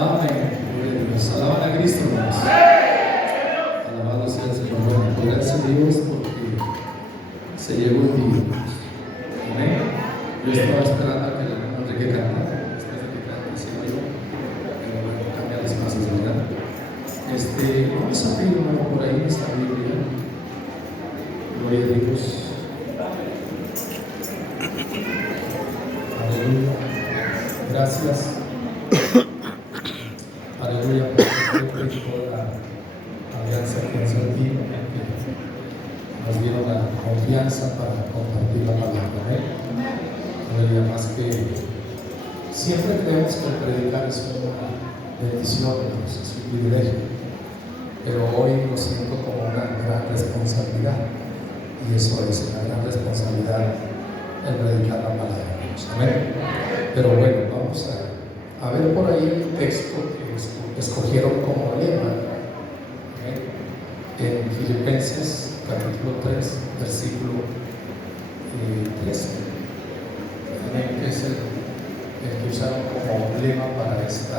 Amén. Gloria a Dios. Alaban a Cristo, hermanos. Alabado sea el Señor. Bueno, pues gracias a Dios porque se llegó el día. Amén. Yo estaba esperando a que la hermana Enrique cantara. Después de que cante, si no yo, cambiar las cosas, ¿verdad? Vamos a pedir, hermano, por ahí esta Biblia. Gloria a Dios. Aleluya. Gracias. Aleluya, porque por la alianza que nos dio, nos dieron la confianza para compartir la palabra. Aleluya, más que siempre creemos que el predicar es una bendición, es un privilegio, pero hoy lo siento como una gran responsabilidad, y eso es una gran responsabilidad el predicar la palabra de Dios. Amén. Pero bueno, vamos a ver por ahí el texto que escogieron como lema en Filipenses capítulo 3, versículo 13, que es el que usaron como lema para esta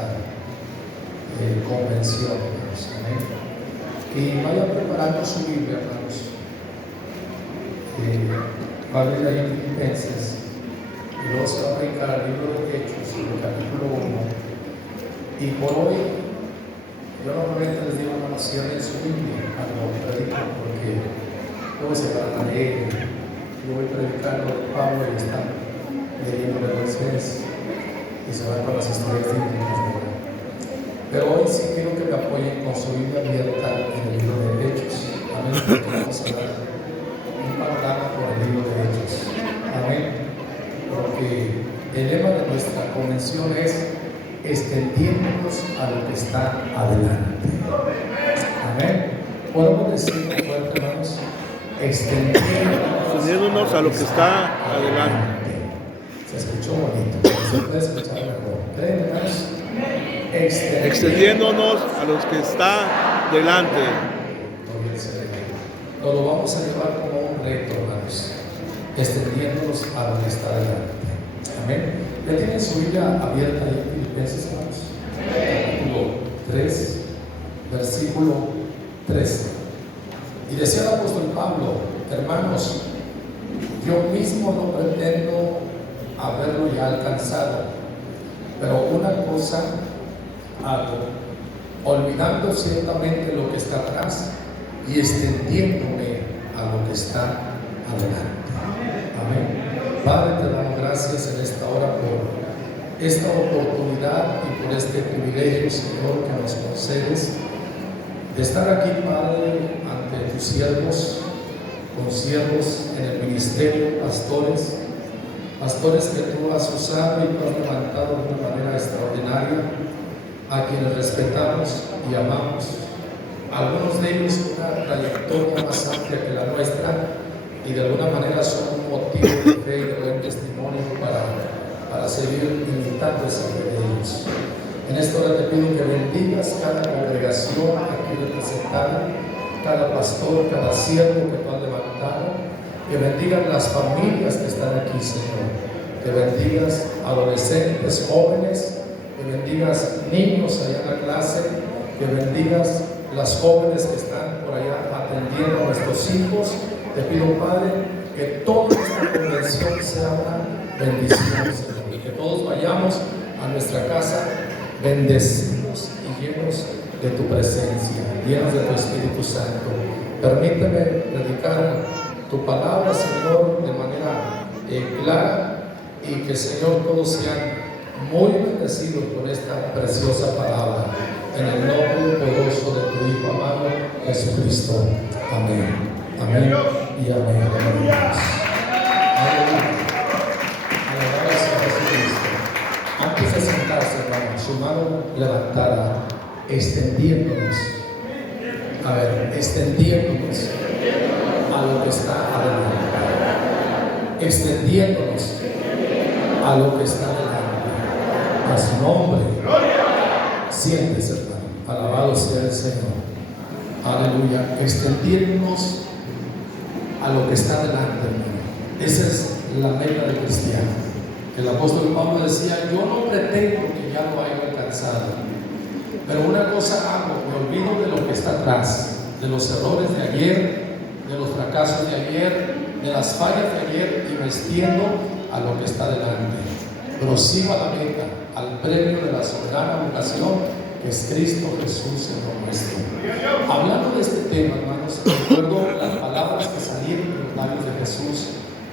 convención. Y vayan preparando su Biblia, hermanos. Va a abrir ahí en Filipenses y luego se va a brincar al libro de Hechos, en el capítulo 1. Y por hoy, yo normalmente les digo una nación en su Biblia cuando predico, porque luego se van a leer. Yo voy predicando de Pablo y están leyendo de Moisés y se van con las historias bíblicas. Pero hoy sí quiero que me apoyen con su Biblia abierta en el libro de Hechos. Amén. Porque vamos a dar un panorama por el libro de Hechos. Amén. Porque el lema de nuestra convención es extendiéndonos a lo que está adelante. Amén. ¿Podemos decirlo fuerte, hermanos? Extendiéndonos a lo que está adelante. Se escuchó bonito, se puede escuchar mejor. ¿Creen, hermanos? Extendiéndonos a los que está delante. Nos lo vamos a llevar como un reto, hermanos. Extendiéndonos a lo que está delante. Amén. ¿Ya tienen su Biblia abierta ahí en Filipenses, hermanos? Capítulo 3, versículo 13. Y decía el apóstol Pablo: hermanos, yo mismo no pretendo haberlo ya alcanzado, pero una cosa hago, olvidando ciertamente lo que está atrás y extendiéndome a lo que está adelante. Amén. Padre, te damos gracias en esta hora por esta oportunidad y por este privilegio, Señor, que nos concedes de estar aquí, Padre, ante tus siervos, consiervos en el ministerio, pastores que tú has usado y tú has levantado de una manera extraordinaria, a quienes respetamos y amamos. Algunos de ellos una trayectoria más amplia que la nuestra, y de alguna manera son un motivo de fe y de buen testimonio para seguir imitando esa fe de ellos. En esta hora te pido que bendigas cada congregación aquí representada, cada pastor, cada siervo que tú has levantado, que bendigas las familias que están aquí, Señor, que bendigas adolescentes, jóvenes, que bendigas niños allá en la clase, que bendigas las jóvenes que están por allá atendiendo a nuestros hijos. Te pido, Padre, que toda esta convención sea una bendición, Señor, y que todos vayamos a nuestra casa bendecidos y llenos de tu presencia, llenos de tu Espíritu Santo. Permíteme predicar tu palabra, Señor, de manera clara, y que, Señor, todos sean muy bendecidos por esta preciosa palabra, en el nombre poderoso de tu Hijo amado Jesucristo. Amén. Amén y amén. Aleluya. Alabado sea Jesucristo. Antes de sentarse, hermano, su mano levantada, extendiéndonos. A ver, extendiéndonos a lo que está adelante. Extendiéndonos a lo que está adelante. A su nombre. Siéntese, hermano. Alabado sea el Señor. Aleluya. Extendiéndonos a lo que está delante, hermano. Esa es la meta del cristiano. El apóstol Pablo decía: yo no pretendo que ya lo haya alcanzado, Pero una cosa hago, me olvido de lo que está atrás, de los errores de ayer, de los fracasos de ayer, de las fallas de ayer, y me extiendo a lo que está delante. Prosigo a la meta, al premio de la soberana vocación que es Cristo Jesús en lo nuestro. Hablando de este tema, hermanos, recuerdo las palabras que salieron de los labios de Jesús,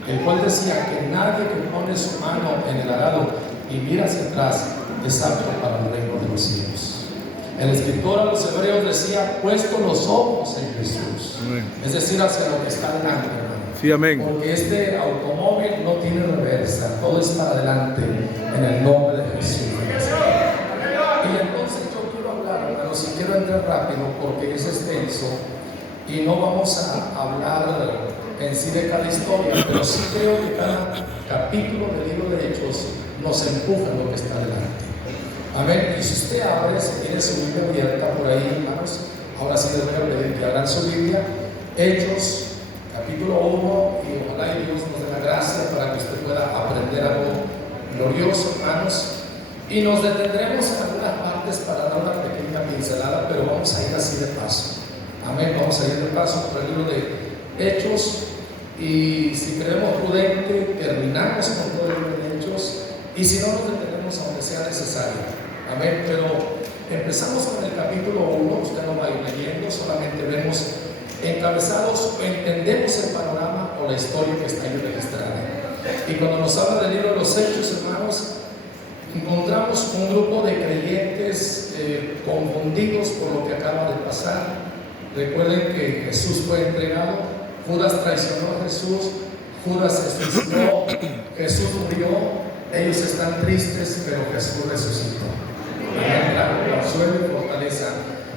el cual decía que nadie que pone su mano en el arado y mira hacia atrás es apto para el reino de los cielos. El escritor a los hebreos decía: puesto los ojos en Jesús. Amén. Es decir, hacia lo que está delante, hermano. Sí, amén. Porque este automóvil no tiene reversa, todo es para adelante, en el nombre de Jesús. Y entonces yo quiero hablar, hermano, si quiero entrar rápido porque es extenso y no vamos a hablar en sí de cada historia, pero sí creo que cada capítulo del libro de Hechos nos empuja en lo que está delante. Amén. Y si usted abre, si tiene su Biblia abierta por ahí, hermanos, ahora sí les voy a pedir que abran su Biblia, Hechos, capítulo 1, y ojalá y Dios nos dé la gracia para que usted pueda aprender algo glorioso, hermanos. Y nos detendremos en algunas partes para dar una pequeña pincelada, pero vamos a ir así de paso. Amén. Vamos a ir de paso por el libro de Hechos, y si creemos prudente, terminamos con todo el libro de Hechos, y si no, nos detenemos aunque sea necesario. Amén. Pero empezamos con el capítulo 1, usted no va a ir leyendo, solamente vemos encabezados, entendemos el panorama o la historia que está ahí registrada. Y cuando nos habla del libro de los Hechos, hermanos, encontramos un grupo de creyentes confundidos por lo que acaba de pasar. Recuerden que Jesús fue entregado, Judas traicionó a Jesús, Judas se suicidó, Jesús murió, ellos están tristes, pero Jesús resucitó. Consuelo y fortaleza.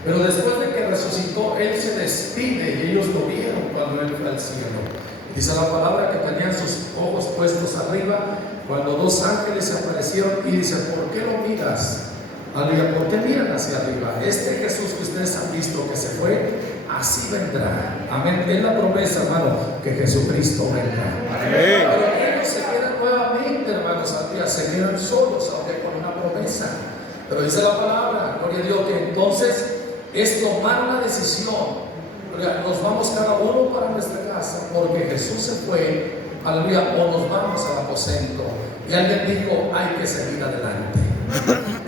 Pero después de que resucitó, Él se despide y ellos lo vieron cuando Él fue al cielo. Dice la palabra que tenían sus ojos puestos arriba cuando dos ángeles se aparecieron y dice: ¿por qué lo miras? Aleluya, ¿por qué miran hacia arriba? Este Jesús que ustedes han visto que se fue, así vendrá. Amén. Es la promesa, hermano, que Jesucristo vendrá. Amén. Pero ellos se quedan nuevamente, hermanos, al día, se quedan solos, aunque con una promesa. Pero dice la palabra, gloria a Dios, que entonces es tomar una decisión. Nos vamos cada uno para nuestra casa porque Jesús se fue, aleluya, o nos vamos al aposento. Y alguien dijo: hay que seguir adelante.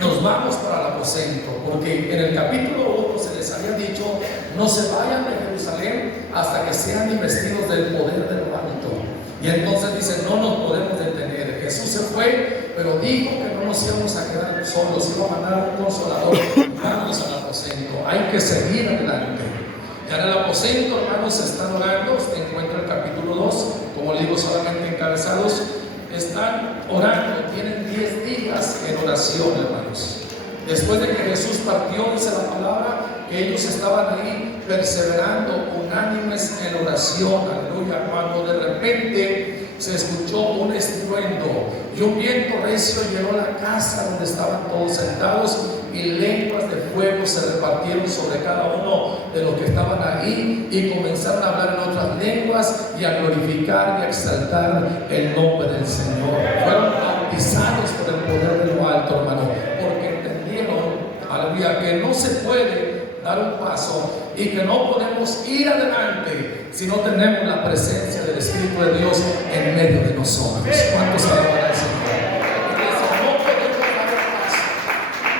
Nos vamos para el aposento, porque en el capítulo 1 se les había dicho: no se vayan de Jerusalén hasta que sean investidos del poder de lo alto. Y entonces dicen: no nos podemos detener. Jesús se fue, pero dijo que no nos íbamos a quedar solos, iba a mandar un consolador. Vamos al aposento, hay que seguir adelante. Ya en el aposento, hermanos, se están orando. Usted encuentra el capítulo 2, como le digo, solamente encabezados. Están orando, tienen 10 días en oración, hermanos. Después de que Jesús partió, dice la palabra que ellos estaban ahí perseverando, unánimes en oración, aleluya, cuando de repente se escuchó un estruendo y un viento recio llenó la casa donde estaban todos sentados, y lenguas de fuego se repartieron sobre cada uno de los que estaban ahí, y comenzaron a hablar en otras lenguas y a glorificar y a exaltar el nombre del Señor. Fueron bautizados por el poder de lo alto, hermano, porque entendieron, aleluya, que no se puede dar un paso y que no podemos ir adelante si no tenemos la presencia del Espíritu de Dios en medio de nosotros. ¿Cuántos alaban al Señor?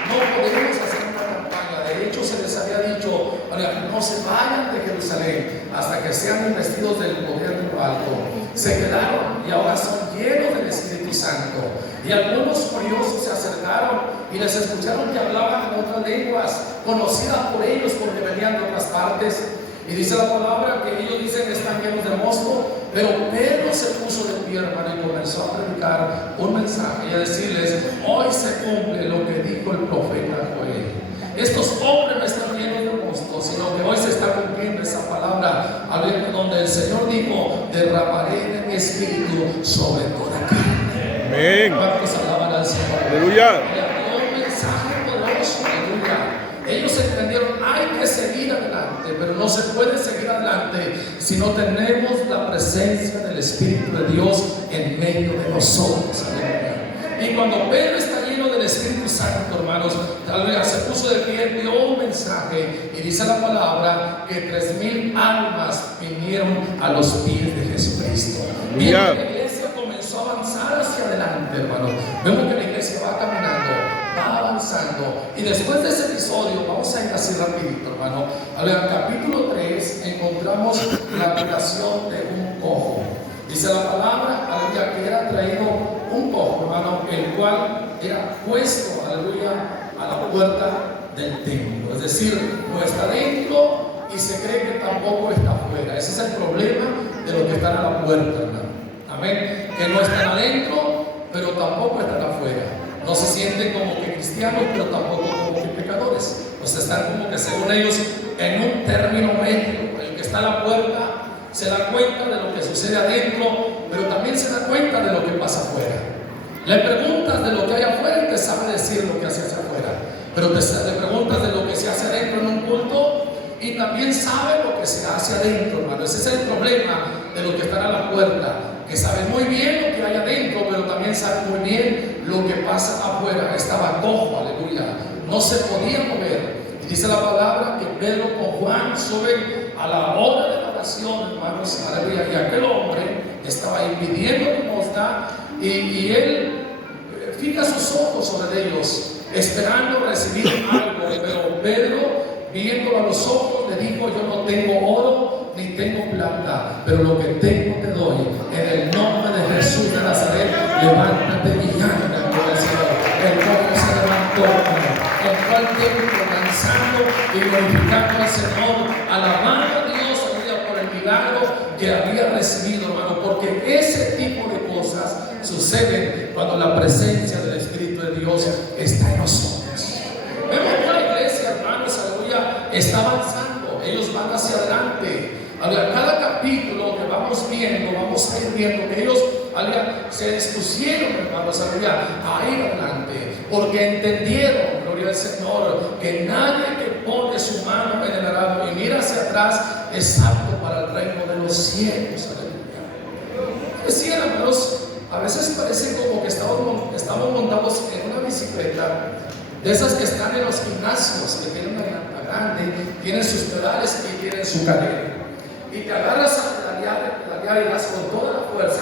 No podemos hacer una campaña. De hecho, se les había dicho: no se vayan de Jerusalén hasta que sean investidos del poder de lo alto. Se quedaron y ahora son llenos del Espíritu Santo. Y algunos curiosos se acercaron y les escucharon que hablaban en otras lenguas conocidas por ellos porque venían de otras partes. Y dice la palabra que ellos dicen que están llenos de mosto, pero Pedro se puso de pie, hermano, y comenzó a predicar un mensaje y a decirles: hoy se cumple lo que dijo el profeta Joel. Estos hombres no están llenos de mosto, sino que hoy se está cumpliendo esa palabra, donde el Señor dijo: derramaré de mi espíritu sobre toda carne. Amén. ¿Cuántos alaban al Señor? Aleluya. Un mensaje poderoso, aleluya. Ellos entendieron: hay que seguir adelante, pero no se puede seguir adelante si no tenemos la presencia del Espíritu de Dios en medio de nosotros. Aleluya. Y cuando Pedro está lleno lleno del Espíritu Santo, hermanos, tal vez se puso de pie, dio un mensaje y dice la palabra que 3,000 almas vinieron a los pies de Jesucristo. Y la iglesia comenzó a avanzar hacia adelante, hermanos. Vemos que la iglesia va caminando, va avanzando. Y después de ese episodio, vamos a ir así rapidito, hermano. Al capítulo 3 encontramos la curación de un cojo. Dice la palabra, aleluya, que era traído un cojo, hermano, el cual era puesto, aleluya, a la puerta del templo. Es decir, no está dentro y se cree que tampoco está afuera. Ese es el problema de los que están a la puerta, hermano. Amén. Que no están adentro, pero tampoco están afuera. No se sienten como que cristianos, pero tampoco como que pecadores. O sea, están como que según ellos en un término medio. El que está a la puerta se da cuenta de lo que sucede adentro, pero también se da cuenta de lo que pasa afuera. Le preguntas de lo que hay afuera y te sabe decir lo que hace hacia afuera. Pero le preguntas de lo que se hace adentro en un culto y también sabe lo que se hace adentro, hermano. Ese es el problema de los que están a la puerta, que saben muy bien lo que hay adentro, pero también saben muy bien lo que pasa afuera. Estaba cojo, aleluya, no se podía mover. Y dice la palabra que Pedro con Juan suben a la hora de la oración, hermanos, aleluya, y aquel hombre estaba ahí pidiendo limosna y él fija sus ojos sobre ellos, esperando recibir algo. Pero Pedro, viéndolo a los ojos, le dijo: yo no tengo oro ni tengo plata, pero lo que tengo te doy. En el nombre de Jesús de Nazaret, levántate y anda, gloria al Señor. El cojo se levantó, el cual templo, danzando y glorificando al Señor, alabando a Dios, aleluya, por el milagro que había recibido, hermano, porque ese tipo de cosas suceden cuando la presencia del Espíritu de Dios está en nosotros. Vemos que la iglesia, hermanos, aleluya, está avanzando, ellos van hacia adelante. Cada capítulo que vamos viendo, vamos a ir viendo que ellos, aleluya, se dispusieron, hermanos, aleluya, a ir adelante, porque entendieron, gloria al Señor, que nadie que pone su mano en el arado y mira hacia atrás es apto para el reino de los cielos. Aleluya. Decían, hermanos, a veces parece como que estamos montados en una bicicleta de esas que están en los gimnasios, que tienen una llanta grande, tienen sus pedales y tienen su cadena. Y te agarras a pedalear y das con toda la fuerza,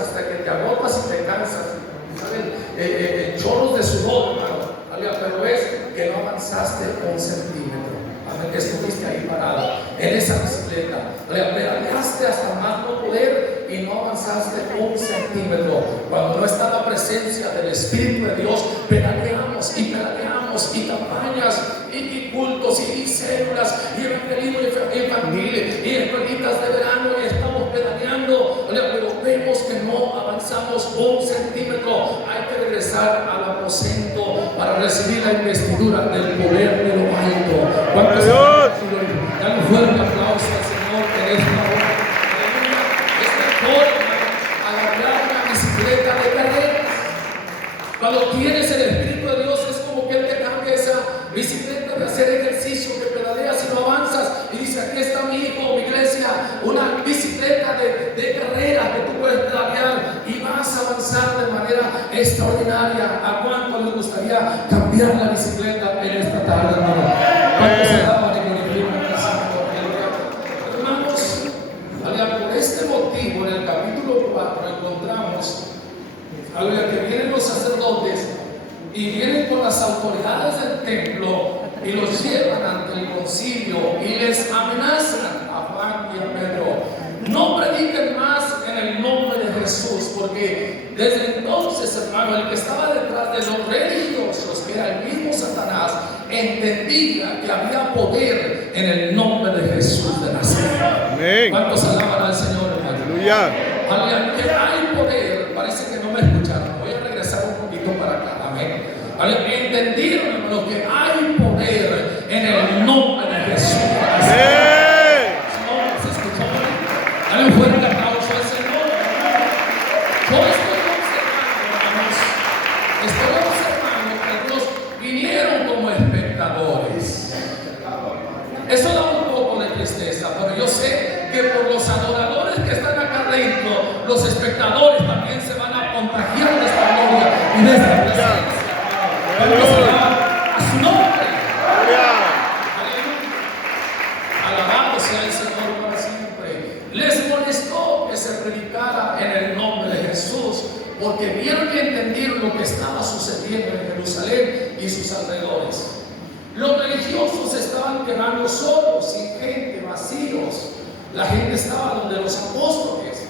hasta que te agotas y te cansas. Salen chorros de sudor, hermano. Pero ves que no avanzaste un centímetro. Que estuviste ahí parado en esa bicicleta, pedaleaste hasta más no poder y no avanzaste un centímetro. Cuando no está la presencia del Espíritu de Dios, pedaleamos y campañas y cultos y células y evangelismo infantil y escuelitas de verano y estamos pedaleando, pero vemos que no avanzamos un centímetro. Hay que regresar al aposento para recibir la investidura del poder de lo alto. ¿Cuántos dan un fuerte aplauso al Señor en esta hora? Es mejor agarrar una bicicleta de carreras. Cuando tienes el Espíritu de Dios, es como que Él te cambia esa bicicleta de hacer ejercicio, que pedaleas y no avanzas, y dice: aquí está mi hijo, mi iglesia, una bicicleta de carrera que tú puedes pedalear y vas a avanzar de manera extraordinaria. ¿A cuánto les gustaría cambiar la bicicleta en esta tarde, hermano? ¿Cuánto se daba de glorificar al Señor? Hermanos, por este motivo, en el capítulo 4 encontramos que vienen los sacerdotes y vienen con las autoridades del templo y los llevan ante el concilio y les amenazan a Juan y a Pedro: no prediquen más en el nombre de Jesús, porque desde entonces, hermano, el que estaba detrás de los religiosos, que era el mismo Satanás, entendía que había poder en el nombre de Jesús de Nazaret. Amén. ¿Cuántos alaban al Señor, hermano? Aleluya. Que hay poder. Parece que no me escucharon. Voy a regresar un poquito para acá. Amén. Entendieron, hermanos, que hay poder en el nombre de Jesús. Amén. ¿Se escuchó? Dale un fuerte aplauso al Señor. Yo estoy observando que algunos vinieron como espectadores. Eso da un poco de tristeza, pero yo sé que por los adoradores que están acá adentro, los espectadores también se van a contagiar de esta gloria y de esta presencia. Vamos a alabar a su nombre. Alabado sea el Señor para siempre. Les molestó que se predicara en el nombre de Jesús, porque vieron y entendieron lo que estaba sucediendo en Jerusalén y sus alrededores. Los religiosos estaban quedando solos, sin gente, vacíos. La gente estaba donde los apóstoles,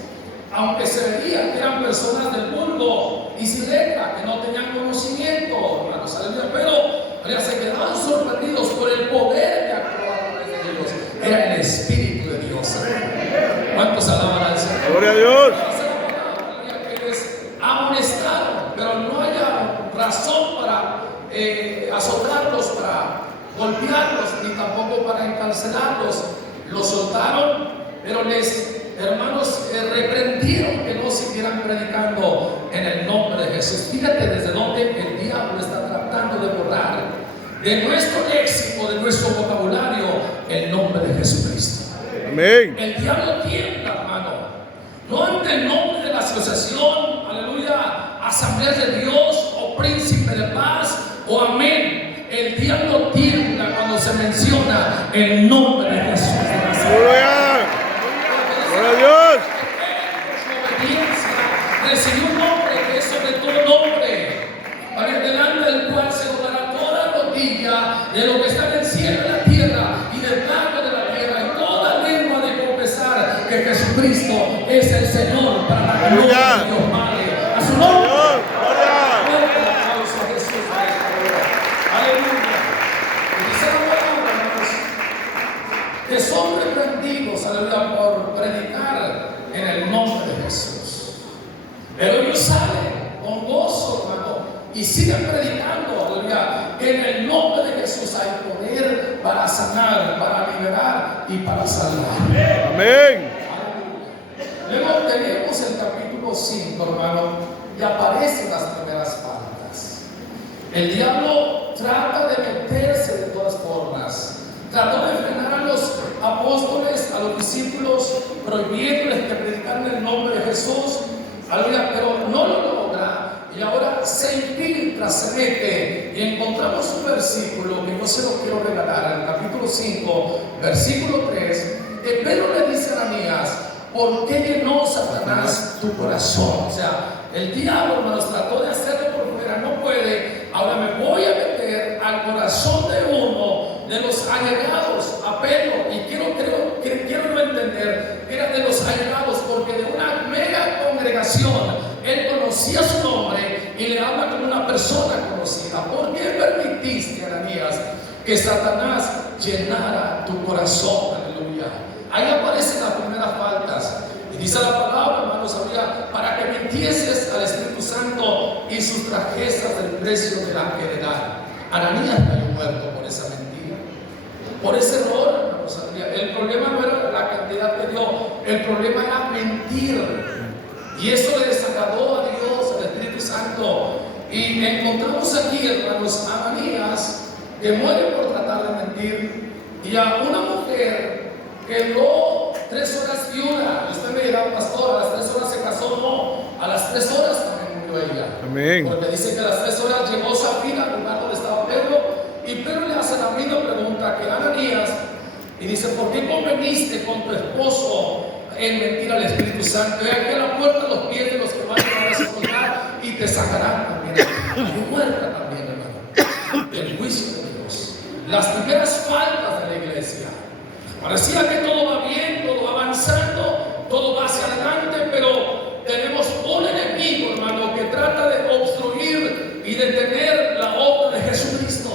aunque se veía que eran personas del mundo y sin letra, que no tenían conocimiento, hermanos, pero se quedaban sorprendidos por el poder que actuaba a través de ellos. Era el Espíritu de Dios. ¿Cuántos alaban al Señor? Gloria a Dios. Que les amonestaron, pero no haya razón para azotarlos, para golpearlos, ni tampoco para encarcelarlos. Los soltaron, pero hermanos, reprendieron que no siguieran predicando en el nombre de Jesús. Fíjate desde dónde el diablo está tratando de borrar de nuestro léxico, de nuestro vocabulario, el nombre de Jesucristo. Amén. El diablo tiembla, hermano, no ante el nombre de la asociación, aleluya, Asamblea de Dios o Príncipe de Paz o Amén. El diablo tiembla cuando se menciona el nombre de Jesús. Gloria. Gloria a Dios. Recibió un nombre que es sobre todo nombre, para el delante del cual se doblará toda rodilla de lo que está en el cielo, en la tierra y debajo de la tierra, y toda lengua de confesar que Jesucristo es el Señor, para la gloria de Dios Padre. A su nombre. Que son reprendidos, aleluya, por predicar en el nombre de Jesús. Pero ellos salen con gozo, hermano, y siguen predicando, aleluya, que en el nombre de Jesús hay poder para sanar, para liberar y para salvar. Amén. Luego tenemos el capítulo 5, hermano, y aparecen las primeras faltas. El diablo trata de meterse de todas formas. Trató de frenar a los apóstoles, a los discípulos, prohibiéndoles que predicaran el nombre de Jesús, aleluya, pero no lo logra. Y ahora se infiltra, se mete, y encontramos un versículo que yo se lo quiero regalar, en el capítulo 5, versículo 3, que Pedro le dice a Ananías: ¿por qué llenó Satanás tu corazón? O sea, el diablo, hermanos, trató de hacerlo por fuera, no puede. Ahora me voy a meter al corazón de uno de los allegados a Pedro, y quiero no entender que era de los allegados, porque de una mega congregación él conocía su nombre y le habla como una persona conocida. ¿Por qué permitiste, Ananías, que Satanás llenara tu corazón? Aleluya. Ahí aparecen las primeras faltas. Y dice la palabra, hermanos, para que mintieses al Espíritu Santo y sustrajeses del precio de la heredad. Ananías cayó muerto por esa mentira, por ese error, hermanos. El problema no era la cantidad que dio, el problema era mentir. Y eso le desagradó a Dios, al Espíritu Santo. Y encontramos aquí, hermanos, a Ananías, que muere por tratar de mentir, y a una mujer que duró 3 horas viuda. Y usted me dirá: pastor, a las 3 horas se casó. No, a las 3 horas también murió ella. Amén. Porque dice que a las 3 horas llegó Safira al lugar donde estaba Pedro, y Pedro le hace la misma pregunta que Ananías, y dice: ¿por qué conveniste con tu esposo en mentir al Espíritu Santo? He aquí a la puerta los pies de los que van a llegar a sepultar y te sacarán también. Y muerta también, hermano, el juicio de Dios. Las primeras faltas de la iglesia. Parecía que todo va bien, todo va avanzando, todo va hacia adelante, pero tenemos un enemigo, hermano, que trata de obstruir y detener la obra de Jesucristo.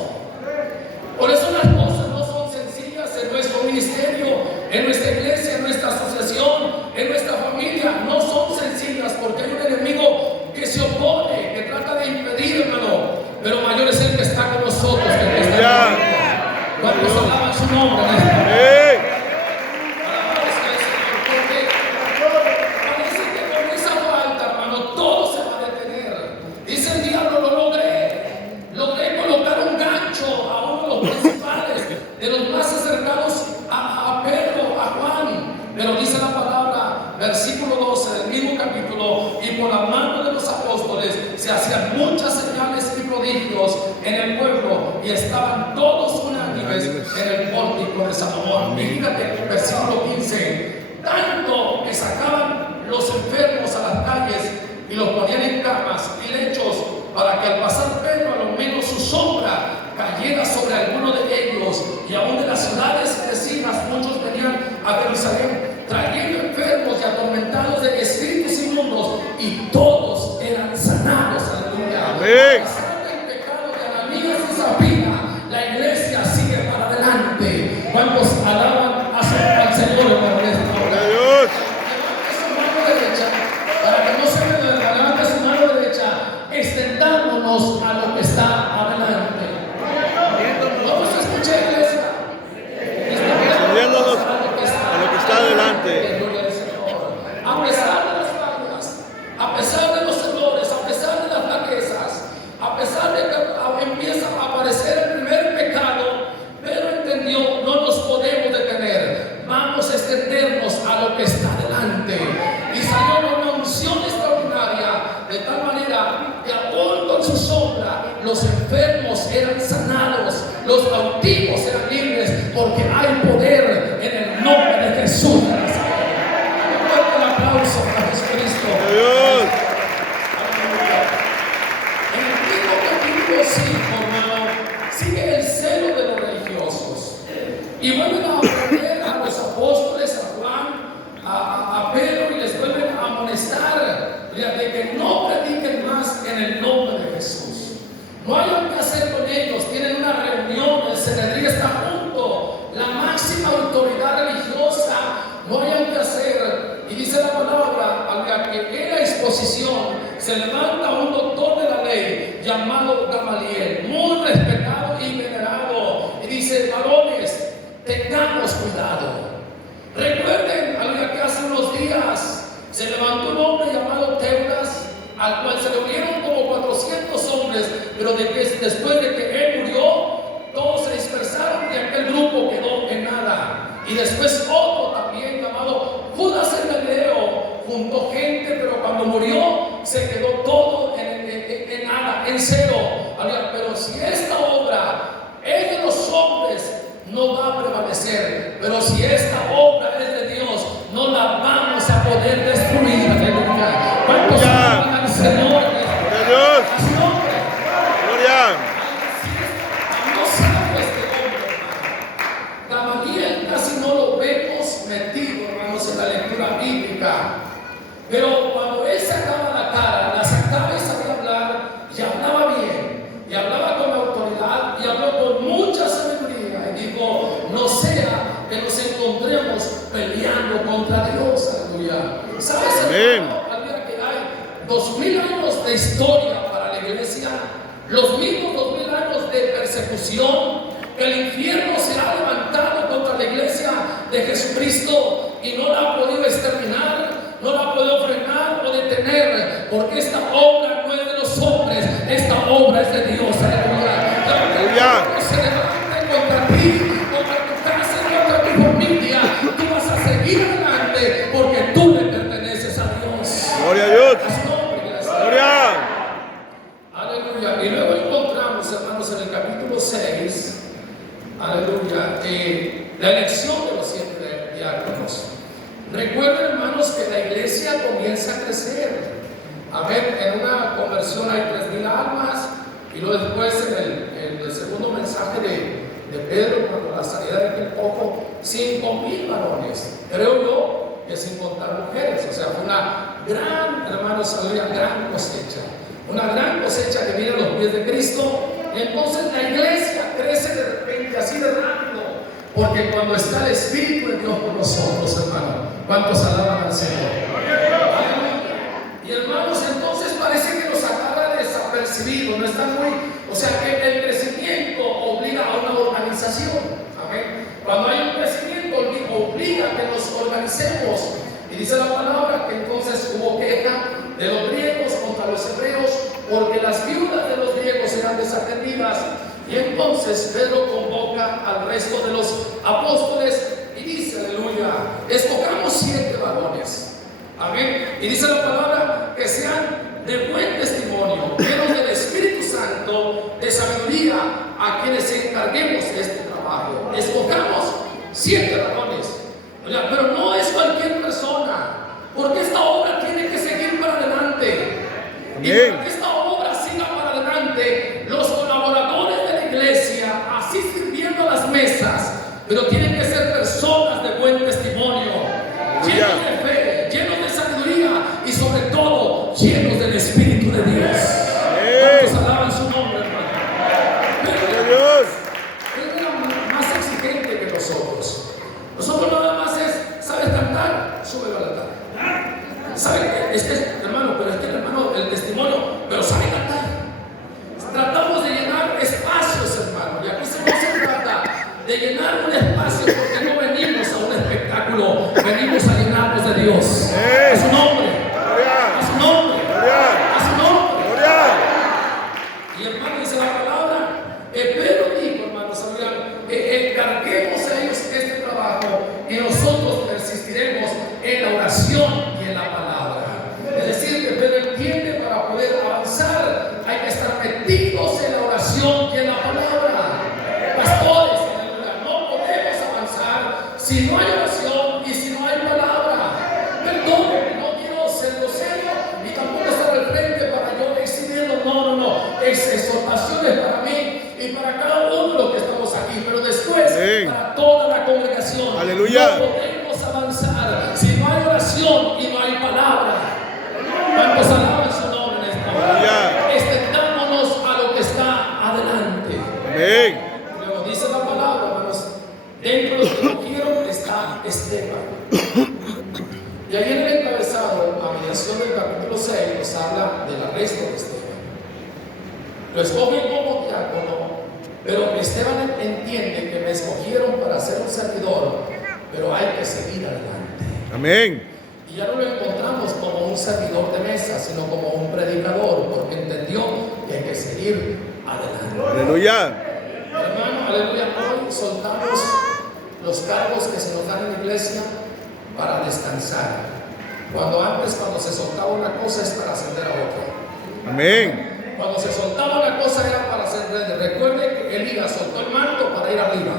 Por eso las cosas no son sencillas en nuestro ministerio, en nuestra iglesia, en nuestra asociación, en nuestra familia. No son sencillas, porque hay un enemigo que se opone, que trata de impedir, hermano. Pero mayor es el que está con nosotros que el que está con nosotros. ¿Cuántos alaban su nombre? se hacían muchas señales y prodigios en el pueblo y estaban todos unánimes en el pórtico de Salomón. Y fíjate, versículo 15, tanto que sacaban los enfermos a las calles y los ponían en camas y lechos, para que al pasar Pedro a lo menos su sombra cayera sobre alguno de ellos. Y aún de las ciudades vecinas muchos venían a Jerusalén trayendo enfermos y atormentados de espíritus inmundos, y todos eran sanados. Aleluya. Amén. A pesar del pecado de Ananías y Zafira, la iglesia sigue para adelante. ¿Cuántos alaban al Señor, hermano? Gloria a Dios. Levante su mano derecha, para que no se me duerma. Levante su mano derecha, extendándonos a lo que está adelante. Vamos a escuchar, iglesia. Extendiéndonos a lo que está adelante. A pesar de las fallas, a pesar de los errores, a pesar de las flaquezas, a pesar de que empieza a aparecer el primer pecado, Pedro entendió, no nos podemos detener, vamos a extendernos a lo que está adelante. Y salió una unción extraordinaria, de tal manera que aún con su sombra los enfermos eran sanados, los cautivos eran libres, porque hay poder en el nombre de Jesús de Nazaret. Un fuerte aplauso para Jesucristo. Dios. En el mismo capítulo 5, hermano, sigue el celo de los religiosos y vuelven a aprender a los apóstoles, a Juan, a Pedro, y les vuelven a amonestar de que no prediquen más en el nombre de Jesús. No hay que hacer con ellos, tienen una reunión, el Sanedrín está junto, la máxima autoridad religiosa, no hay que hacer. Y dice la palabra, al que en la exposición se levanta un doctor de la ley llamado Gamaliel, muy respetado y venerado, y dice: varones, tengamos cuidado. Recuerden, que hace unos días se levantó un hombre llamado Teudas, al cual se le unieron como 400 hombres, pero después de que él murió, todos se dispersaron y aquel grupo quedó en nada. Y después otro también llamado Judas el Galileo juntó gente, pero cuando murió se quedó todo en nada, en cero. Pero si esta obra es de los hombres, no va a prevalecer. Pero si esta obra es de Dios, no la vamos a poder destruir. ¿Cuántos aman al Señor? Gloria a Dios. Gloria. No sabe este hombre, hermano. Gamaliel casi no lo vemos metido, hermanos, en la lectura bíblica. Pero cuando él sacaba la cara, la sacaba y sabía hablar, y hablaba bien, y hablaba con autoridad, y habló con mucha sabiduría, y dijo: no sea que nos encontremos peleando contra Dios. Aleluya. ¿Sabes, hermano? Que hay 2000 años de historia para la iglesia, los mismos 2000 años de persecución, que el infierno se ha levantado contra la iglesia de Jesucristo y no la ha podido exterminar, no la ha podido frenar o detener, porque esta obra no es de los hombres, esta obra es de Dios. Aleluya. No se levante contra ti, contra tu casa, contra tu familia, tú vas a seguir adelante porque tú le perteneces a Dios. Gloria a Dios. Gloria. Aleluya. Y luego encontramos, hermanos, en el capítulo 6, aleluya, la elección de los 7 diáconos. Recuerden, hermanos, que la iglesia comienza a crecer. Amén. En una conversión hay 3000 almas, y luego después en el segundo mensaje de Pedro, cuando la salida de aquel poco, 5000 varones, creo yo, que sin contar mujeres. O sea, fue una gran, hermanos, gran cosecha, una gran cosecha que viene a los pies de Cristo. Y entonces la iglesia crece de repente, así de rápido, porque cuando está el Espíritu de Dios con nosotros, hermano, ¿cuántos alaban al Señor? Y hermanos, entonces parece que nos agarra desapercibidos, no está muy, o sea que el crecimiento obliga a una organización. Amén. Cuando hay un crecimiento obliga a que nos organicemos. Y dice la palabra que entonces hubo queja de los griegos contra los hebreos, porque las viudas de los griegos eran desatendidas. Y entonces Pedro convoca al resto de los apóstoles y dice: aleluya, escojamos 7 varones. Amén. Y dice la palabra que sean de buen testimonio, de sabiduría a quienes encarguemos este trabajo. Escojamos 7 varones, pero no es cualquier persona, porque esta obra tiene que seguir para adelante. Y para que esta obra siga para adelante, los colaboradores de la iglesia, así sirviendo a las mesas, pero tienen que ser personas de buen testimonio, llenos de fe, llenos de sabiduría y sobre todo llenos del Espíritu de Dios. ¿Cuántos alaban su nombre, hermano? Él era más exigente que nosotros. Nosotros nada más es, ¿sabes cantar? Súbelo al altar. ¿Sabe qué? Hermano, pero hermano, el testimonio, pero sabe cantar. Tratamos de llenar espacios, hermano, y aquí no se trata de llenar un espacio porque no venimos a un espectáculo, venimos a llenarnos de Dios. A su nombre, a su nombre, a su nombre. Y hermano, dice la palabra, Pedro dijo, hermano, encarguemos a ellos este trabajo y nosotros persistiremos en la oración y en la palabra. Es decir, que Pedro entiende, para poder avanzar hay que estar metidos en la oración y en la palabra. Pastores, no podemos avanzar si no hay oración y si no hay palabra. Perdón, no quiero ser grosero y tampoco estar al frente para yo exhibirlo. No. Es exhortaciones para mí y para cada uno de los que estamos aquí, pero después para toda la congregación. Aleluya. No podemos avanzar si no hay oración y no hay palabra. ¿Cuántos alaban su nombre en esta hora? Extendámonos a lo que está adelante. Amén. Luego dice la palabra, hermanos, dentro de los que cogieron está Esteban. Y ahí en el encabezado, a mediación del capítulo 6, nos habla del arresto de Esteban. Lo escogen como diácono, pero Esteban entiende que me escogieron para ser un servidor, pero hay que seguir adelante. Amén. Y ya no lo encontramos como un servidor de mesa, sino como un predicador, porque entendió que hay que seguir adelante. Aleluya. Hermano, aleluya. Hoy soltamos los cargos que se nos dan en la iglesia para descansar. Cuando se soltaba una cosa es para ascender a otra. Amén. Cuando se soltaba una cosa era para hacer redes. Recuerde que Elías soltó el manto para ir arriba.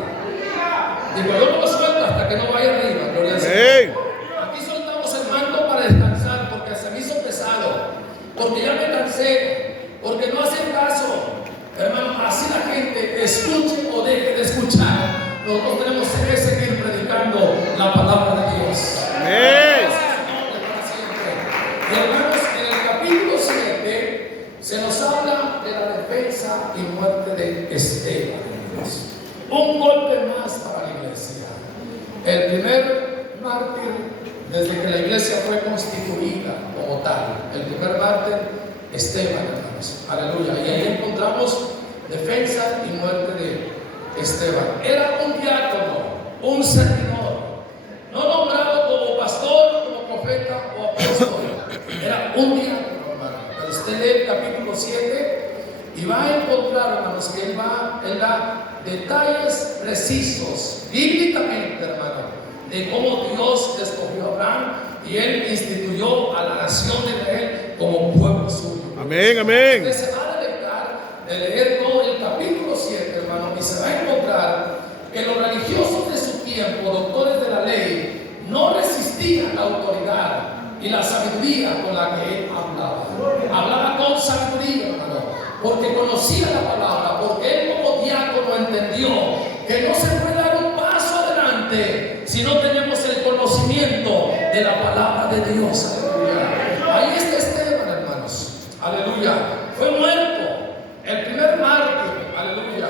Digo, yo no lo suelto hasta que no vaya arriba. Gloria al Señor. Aquí soltamos el manto para descansar porque se me hizo pesado, porque ya me cansé, porque no hacen caso. Hermano, así la gente escuche o deje de escuchar. Nosotros tenemos que seguir predicando la palabra de Dios. Amén. Y hermanos, en el capítulo 7 se nos habla de la defensa y muerte de Esteban. Un golpe más para la iglesia. El primer mártir desde que la iglesia fue constituida como tal. El primer mártir, Esteban, hermanos. Aleluya. Y ahí encontramos defensa y muerte de Esteban. Era un diácono, un servidor, no nombrado como pastor, como profeta o apóstol. Era un diácono, hermano. Pero usted lee el capítulo 7 y va a encontrar, hermanos, que él da detalles precisos, bíblicamente, hermano, de cómo Dios escogió a Abraham y él instituyó a la nación de Israel como pueblo suyo. Amén, amén. Usted se va a deleitar de leer todo el capítulo 7, hermano, y se va a encontrar que los religiosos de su tiempo, doctores de la ley, no resistían la autoridad y la sabiduría con la que él hablaba. Hablaba con sabiduría, hermano, porque conocía la palabra, porque él como diácono entendió que no se puede dar un paso adelante si no tenemos el conocimiento de la palabra de Dios. Aleluya. Ahí está Esteban, hermanos. Aleluya. Fue muerto, el primer mártir. Aleluya.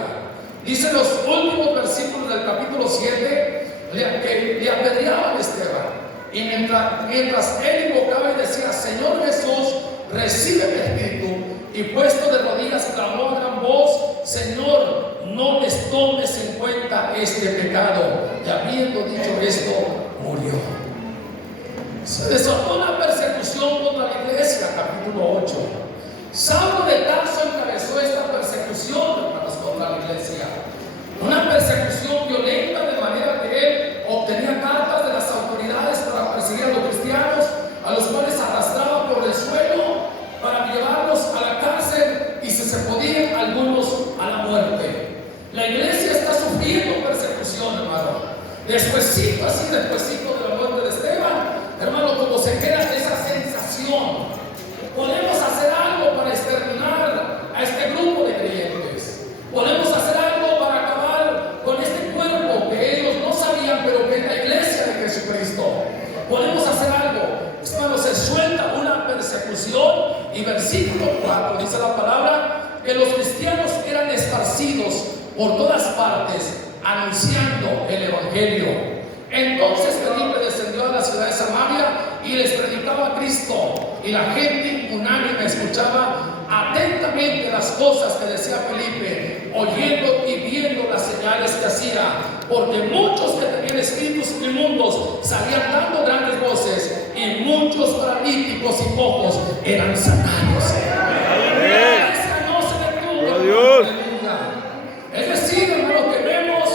Dice los últimos versículos del capítulo 7 que le apedreaban a Esteban. Y mientras él invocaba y decía: Señor Jesús, recibe mi espíritu, y puesto de rodillas clamó a gran voz: Señor, no les tomes en cuenta este pecado. Y habiendo dicho esto, murió. Se desató una persecución contra la iglesia, capítulo 8. Saulo de Tarso encabezó esta persecución, hermanos, contra la iglesia. Una persecución violenta, de manera que él obtenía cartas de las autoridades para perseguir a los cristianos, a los cuales arrastraba por el suelo para llevarlos a la cárcel, y si se podían, algunos Despuésito, así, despuésito de la muerte de Esteban, hermano, como se queda esa sensación, podemos hacer algo para exterminar a este grupo de creyentes. Podemos hacer algo para acabar con este cuerpo que ellos no sabían, pero que es la iglesia de Jesucristo. Podemos hacer algo. Hermano, se suelta una persecución y versículo 4 dice la palabra que los cristianos eran esparcidos por todas partes anunciando el evangelio. Entonces Felipe descendió a la ciudad de Samaria y les predicaba a Cristo, y la gente unánime escuchaba atentamente las cosas que decía Felipe, oyendo y viendo las señales que hacía, porque muchos que tenían espíritus inmundos salían dando grandes voces, y muchos paralíticos y cojos eran sanados. Esa no se detuvo. Dios. Es decir, hermano, que vemos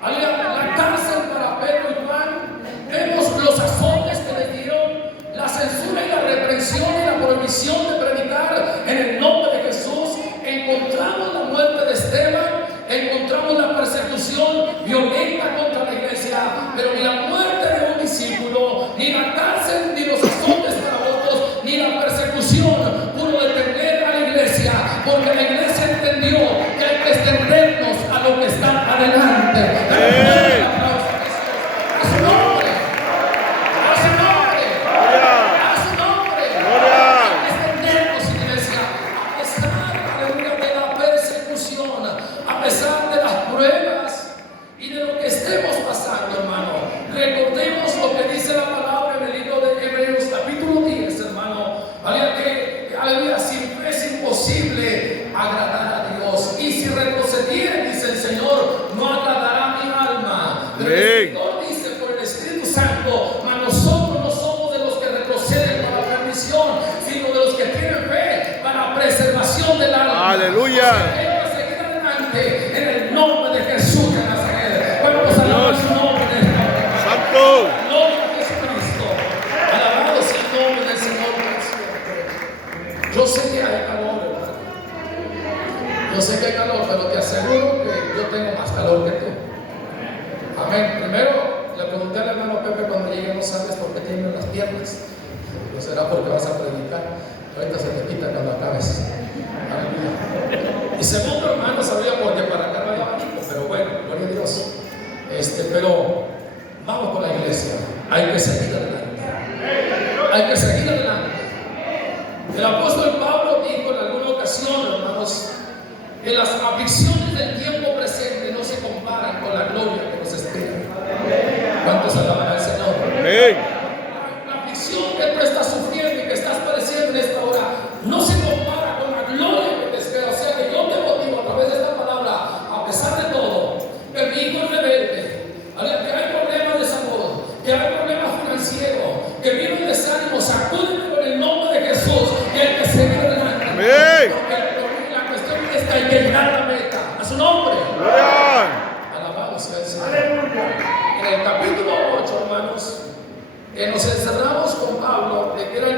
la cárcel para Pedro y Juan, vemos los azotes que les dieron, la censura y la reprensión y la prohibición de predicar en el nombre de Jesús. Encontramos la muerte de Esteban, encontramos la persecución violenta contra la iglesia, pero ni la muerte de un discípulo, ni la cárcel, ni los azotes para otros, ni la persecución pudo detener a la iglesia, porque la iglesia entendió que hay que extendernos a lo que está adelante. Aleluya. Seguir adelante en el nombre de Jesús de Nazaret. Vamos a alabar su nombre de esta hora. Santo. En el nombre de Jesucristo. Alabado sea el nombre del Señor por siempre. Yo sé que hay calor, hermano. Yo sé que hay calor, pero te aseguro que yo tengo más calor que tú. Amén. Primero le pregunté al hermano Pepe cuando llegué, no sabes por qué tienen las piernas. No será porque vas a predicar. Ahorita se te quita cuando acabes. Y segundo, hermano, sabía porque para acá no hay abanico, pero bueno, gloria a Dios. Pero vamos con la iglesia. Hay que seguir adelante. Hay que seguir adelante. El apóstol Pablo dijo en alguna ocasión, hermanos, que las aflicciones del tiempo presente no se comparan con la gloria que nos espera. ¿Cuántos alaban al Señor? Amén. La aflicción que tú estás sufriendo y que estás padeciendo en esta hora no se compara con la gloria que te espera. O sea que yo te motivo a través de esta palabra, a pesar de todo, que mi hijo es rebelde, que hay problemas de salud, que hay problemas financieros, que viene un desánimo, sacúdeme con el nombre de Jesús y hay que seguir adelante. Amén. Porque la cuestión es que hay que llegar a la meta. A su nombre. Alabado sea el Señor. En el capítulo 8, hermanos, nos encerramos con Pablo, de que era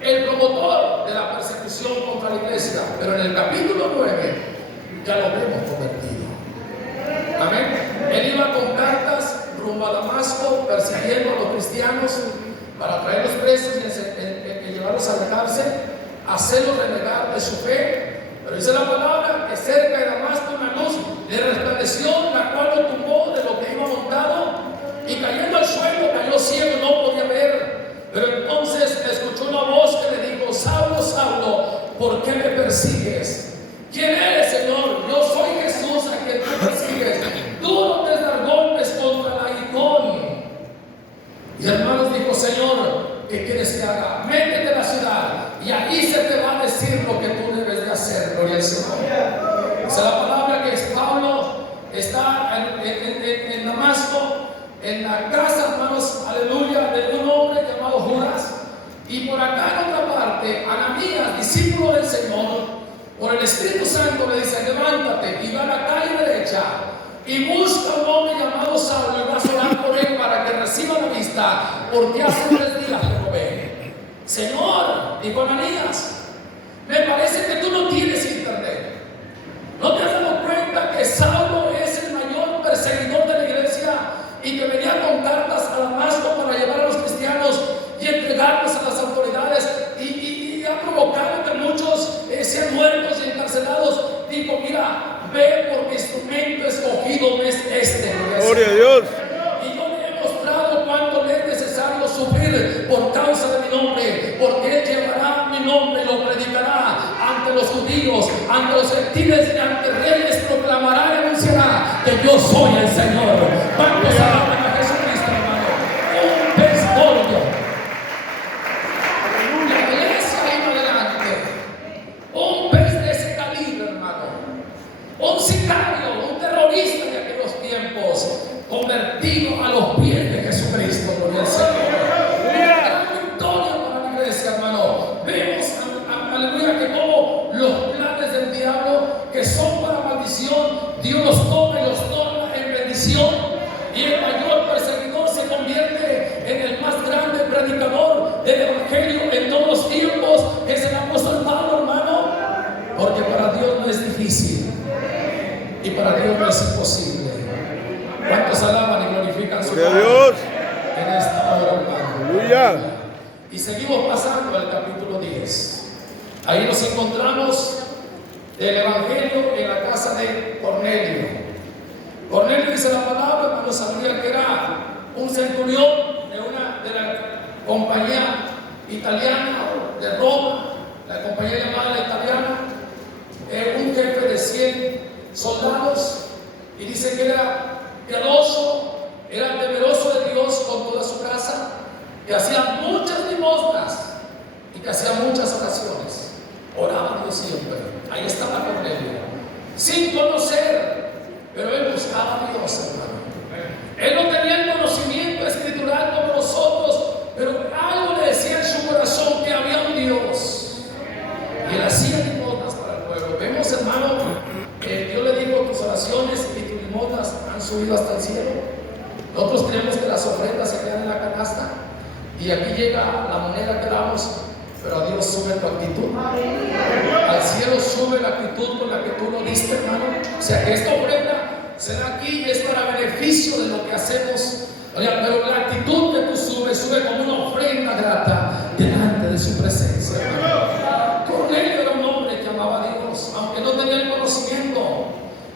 el promotor de la persecución contra la iglesia, pero en el capítulo 9 ya lo vemos convertido. Amén. Él iba con cartas rumbo a Damasco, persiguiendo a los cristianos para traerlos presos y llevarlos a la cárcel, hacerlos renegar de su fe. Pero dice la palabra que cerca de Damasco una luz le resplandeció, la cual lo tumbó de lo que iba montado, y cayendo al suelo cayó ciego, no podía ver. Pero entonces escuchó una voz que le dijo: Saulo, Saulo, ¿por qué me persigues? ¿Quién eres, Señor? Yo soy Jesús a quien tú persigues. Tú no te das golpes contra el aguijón. Y hermanos dijo: Señor, ¿qué quieres que haga? Métete a la ciudad y ahí se te va a decir lo que tú debes de hacer. Gloria al Señor. Esa es la palabra que es Pablo. Está en Damasco, en la casa, hermanos, aleluya, de un hombre llamado Judas. Y por acá en otra parte, Ananías, discípulo del Señor, por el Espíritu Santo le dice: levántate y va a la calle derecha y busca a un hombre llamado Saulo y vas a orar por él para que reciba la vista, porque hace 3 días que lo ve. Señor, dijo Ananías, me parece que tú no tienes internet. ¿No te has dado cuenta que Saulo es el mayor perseguidor de la iglesia y que los judíos, ante los gentiles y ante reyes proclamará y anunciará que yo soy el Señor. ¿Cuántos alaban a Jesucristo, hermano? Un pez gordo. La iglesia iba adelante. Un pez de ese calibre, hermano. Un sicario, un terrorista de aquellos tiempos, convertido a los pies de Jesucristo, gloria al Señor. Gran victoria para la iglesia, hermano. Vemos, aleluya, que como los planes del diablo, que son para maldición, Dios los toma y los torna en bendición. Y el mayor perseguidor se convierte en el más grande predicador del evangelio en todos los tiempos, que es el apóstol Pablo, hermano. Porque para Dios no es difícil y para Dios no es imposible. ¿Cuántos alaban y glorifican su Gloria a nombre Dios. en esta hora, hermano? Aleluya. Y seguimos pasando al capítulo 10. Ahí nos encontramos el evangelio en la casa de Cornelio. Cornelio, dice la palabra, cuando sabía que era un centurión de la compañía italiana de Roma, la compañía llamada italiana, un jefe de 100 soldados, y dice que era piadoso, era temeroso de Dios con toda su casa, que hacía muchas limosnas y que hacía muchas oraciones. Oraba a Dios siempre. Ahí estaba Cornelio, sin conocer, pero él buscaba a Dios, hermano. Él no tenía el conocimiento escritural como nosotros, pero algo le decía en su corazón que había un Dios. Y él hacía limosnas para el pueblo. Vemos, hermano, que Dios le dijo: tus oraciones y tus limosnas han subido hasta el cielo. Nosotros creemos que las ofrendas se quedan en la canasta y aquí llega la moneda que damos, pero a Dios sube tu actitud. Al cielo sube la actitud con la que tú lo diste, hermano. O sea que esta ofrenda se da aquí y es para beneficio de lo que hacemos. Pero la actitud que tú subes, sube como una ofrenda grata delante de su presencia, hermano. Cornelio era un hombre que amaba a Dios, aunque no tenía el conocimiento.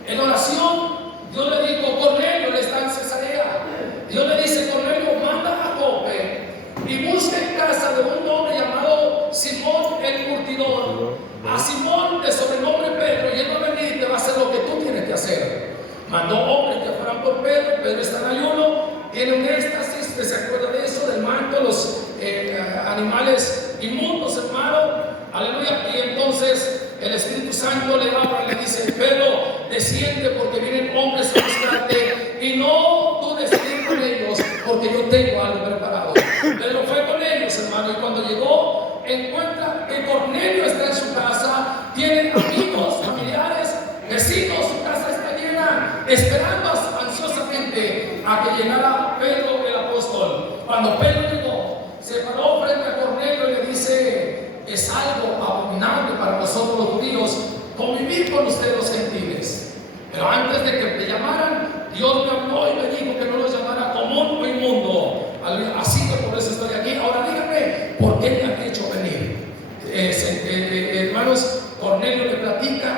En oración, Dios le dijo: Cornelio, él está en Cesarea. Dios le dice: Cornelio, manda a Jope y busca en casa de un hombre llamado Simón el Curtidor, a Simón de sobrenombre Pedro, y él va a venir y te va a hacer lo que tú tienes que hacer. Mandó hombres que fueran por Pedro. Pedro está en ayuno, tiene un éxtasis, que se acuerda de eso, del manto, los animales inmundos, hermano. Aleluya. Y entonces el Espíritu Santo le habla y le dice: Pedro, desciende, porque vienen hombres a buscarte, y no dudes ir con ellos, porque yo tengo algo preparado. Pedro fue con ellos, hermano, y cuando llegó, encuentra que Cornelio está en su casa, tiene amigos, familiares, vecinos, su casa está llena, esperando ansiosamente a que llegara Pedro el apóstol. Cuando Pedro llegó, se paró frente a Cornelio y le dice: es algo abominable para nosotros los judíos convivir con ustedes los gentiles. Pero antes de que te llamaran, Dios me habló y me dijo que no los llamara común o inmundo. Así que por eso estoy aquí. Ahora díganme, ¿por qué me han hecho venir? Hermanos, Cornelio le platica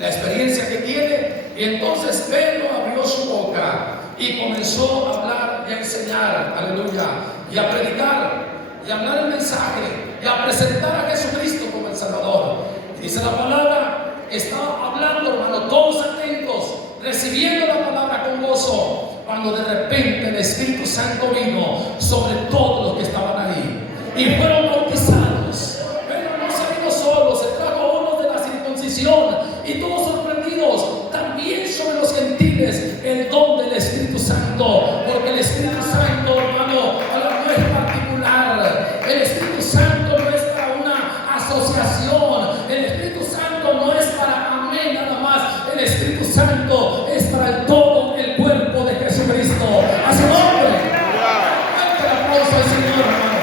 la experiencia que tiene, y entonces Pedro abrió su boca y comenzó a hablar y a enseñar, aleluya, y a predicar y a hablar el mensaje y a presentar a Jesucristo como el Salvador. Y dice la palabra, estaba hablando, hermano, todos atentos, recibiendo la palabra con gozo, cuando de repente el Espíritu Santo vino sobre todos los que estaban ahí y fueron bautizados. Pero no se vino solo, se trajo uno de la circuncisión, y todos sorprendidos, también sobre los gentiles el don del Espíritu Santo, porque el Espíritu Santo, hermano, no es particular. El Espíritu Santo no es para una asociación. El Espíritu Santo no es para amén nada más. El Espíritu Santo es para el todo el cuerpo de Jesucristo. A su nombre. Fuerte el aplauso al Señor, hermano.